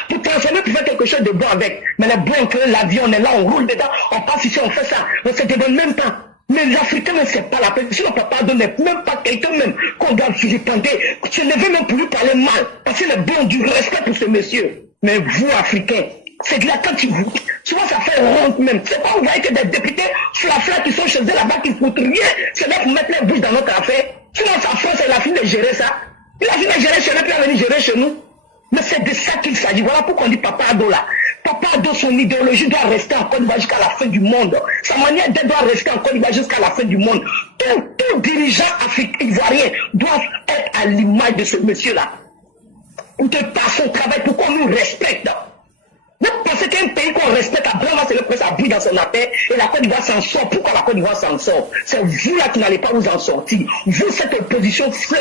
pour transformer, pour faire quelque chose de bon avec. Mais les blancs, la vie, on est là, on roule dedans, on passe ici, on fait ça. On se demande même pas. Mais l'Africain ne sait pas la peine. Si le papa donne même pas quelqu'un même qu'on doit vilipender, tu ne veux même plus lui parler mal. Parce qu'il est bon du respect pour ce monsieur. Mais vous, Africains, c'est de là quand tu vous. Souvent, ça fait honte même. C'est pas, vous voyez que des députés flafla qui sont chez eux là-bas qui ne foutent rien. C'est là pour mettre les bouches dans notre affaire. Sinon, sa France, elle a fini de gérer ça. Il a fini de gérer chez eux, puis il a venu gérer chez nous. Mais c'est de ça qu'il s'agit. Voilà pourquoi on dit Papa Ado là. Papa de son idéologie doit rester en Côte d'Ivoire jusqu'à la fin du monde. Sa manière d'être doit rester en Côte d'Ivoire jusqu'à la fin du monde. Tout dirigeant ivoirien doit être à l'image de ce monsieur-là. De par son travail, pourquoi on nous respecte. Vous pensez qu'un pays qu'on respecte à Brava, c'est le presse à bruit dans son affaire et la Côte d'Ivoire s'en sort. Pourquoi la Côte d'Ivoire s'en sort? C'est vous là qui n'allez pas vous en sortir. Vous, cette opposition fla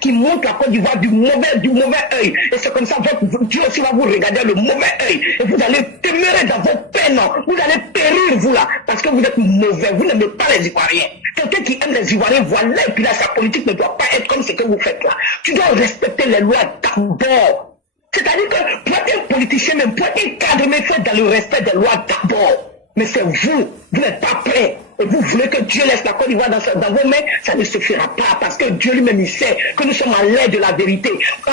qui montre la Côte d'Ivoire du mauvais œil. Et c'est comme ça votre Dieu aussi va vous regarder le mauvais œil. Et vous allez demeurer dans vos peines. Vous allez périr, vous là, parce que vous êtes mauvais. Vous n'aimez pas les Ivoiriens. Quelqu'un qui aime les Ivoiriens, voilà, et puis là, sa politique ne doit pas être comme ce que vous faites là. Tu dois respecter les lois d'abord. C'est-à-dire que pour un politicien, même pour un cadre, mais faites dans le respect des lois d'abord. Mais c'est vous n'êtes pas prêts. Et vous voulez que Dieu laisse la Côte d'Ivoire dans vos mains, ça ne suffira pas. Parce que Dieu lui-même, il sait que nous sommes à l'aide de la vérité.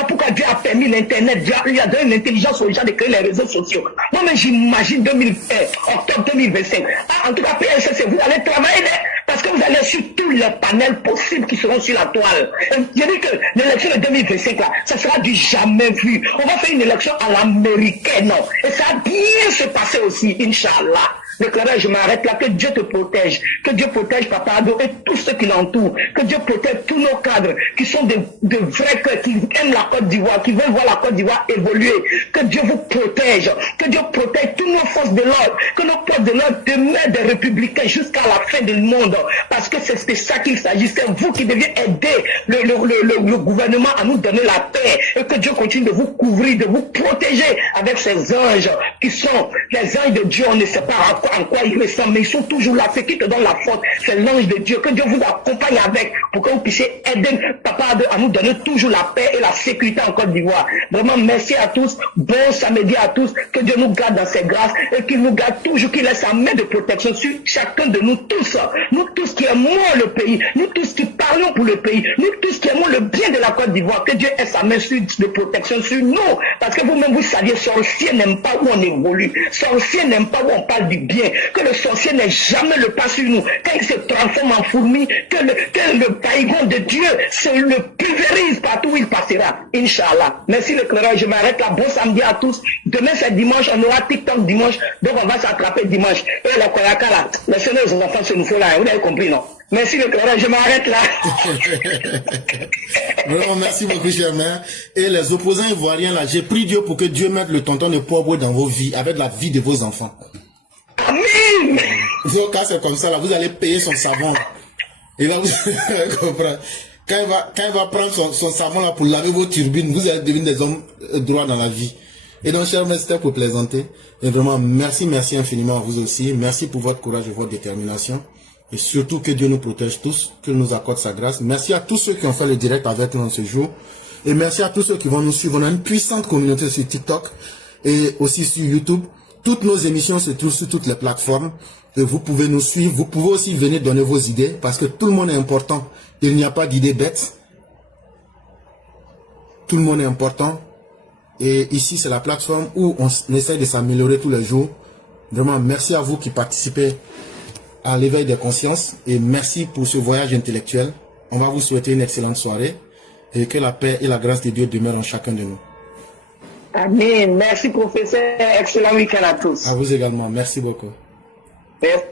Pourquoi Dieu a permis l'Internet, Dieu a donné une intelligence aux gens de créer les réseaux sociaux. Moi-même, j'imagine octobre 2025. En tout cas, PSC, vous allez travailler, parce que vous allez sur tous les panels possibles qui seront sur la toile. Je dis que l'élection de 2025, là, ça sera du jamais vu. On va faire une élection à l'américaine. Et ça a bien se passer aussi, Inch'Allah. L'éclairage, je m'arrête là, que Dieu te protège, que Dieu protège Papa Ado et tous ceux qui l'entourent, que Dieu protège tous nos cadres qui sont de vrais cœurs, qui aiment la Côte d'Ivoire, qui veulent voir la Côte d'Ivoire évoluer, que Dieu vous protège, que Dieu protège toutes nos forces de l'ordre, que nos forces de l'ordre demeurent des républicains jusqu'à la fin du monde, parce que c'est de ça qu'il s'agit, c'est vous qui deviez aider le gouvernement à nous donner la paix, et que Dieu continue de vous couvrir, de vous protéger avec ces anges qui sont les anges de Dieu, on ne sait pas en quoi ils ressemblent, mais ils sont toujours là. Ce qui te donne la force, c'est l'ange de Dieu. Que Dieu vous accompagne avec pour que vous puissiez aider Papa à nous donner toujours la paix et la sécurité en Côte d'Ivoire. Vraiment, merci à tous. Bon samedi à tous. Que Dieu nous garde dans ses grâces et qu'il nous garde toujours, qu'il laisse sa main de protection sur chacun de nous tous. Nous tous qui aimons le pays, nous tous qui parlons pour le pays, nous tous qui aimons le bien de la Côte d'Ivoire. Que Dieu ait sa main de protection sur nous. Parce que vous-même, vous saviez, sorcier n'aime pas où on évolue. Sorcier n'aime pas où on parle du bien. Que le sorcier n'ait jamais le pas sur nous. Quand il se transforme en fourmi, que le païgon de Dieu se le pulvérise partout où il passera. Inch'Allah. Merci l'éclairage. Je m'arrête là. Bon samedi à tous. Demain c'est dimanche. On aura TikTok dimanche. Donc on va s'attraper dimanche. Et la Koyaka là. Les sonneurs aux enfants se nous font là. Vous avez compris, non? Merci l'éclairage. Je m'arrête là. Vraiment, merci beaucoup, cher maire. Et les opposants ivoiriens là, j'ai prié Dieu pour que Dieu mette le tonton de pauvre dans vos vies, avec la vie de vos enfants. Amen. Vos cas, c'est comme ça, là, vous allez payer son savon. Il va vous comprendre. Quand il va prendre son savon là pour laver vos turbines, vous allez devenir des hommes droits dans la vie. Et donc, cher maire, c'était pour plaisanter. Et vraiment, merci infiniment à vous aussi. Merci pour votre courage et votre détermination. Et surtout que Dieu nous protège tous, qu'il nous accorde sa grâce. Merci à tous ceux qui ont fait le direct avec nous en ce jour. Et merci à tous ceux qui vont nous suivre. On a une puissante communauté sur TikTok et aussi sur YouTube. Toutes nos émissions se trouvent sur toutes les plateformes. Et vous pouvez nous suivre. Vous pouvez aussi venir donner vos idées parce que tout le monde est important. Il n'y a pas d'idées bêtes. Tout le monde est important. Et ici, c'est la plateforme où on essaie de s'améliorer tous les jours. Vraiment, merci à vous qui participez à l'éveil des consciences. Et merci pour ce voyage intellectuel. On va vous souhaiter une excellente soirée. Et que la paix et la grâce de Dieu demeurent en chacun de nous. Amen. Merci, professeur. Excellent week-end à tous. À vous également. Merci beaucoup. Merci.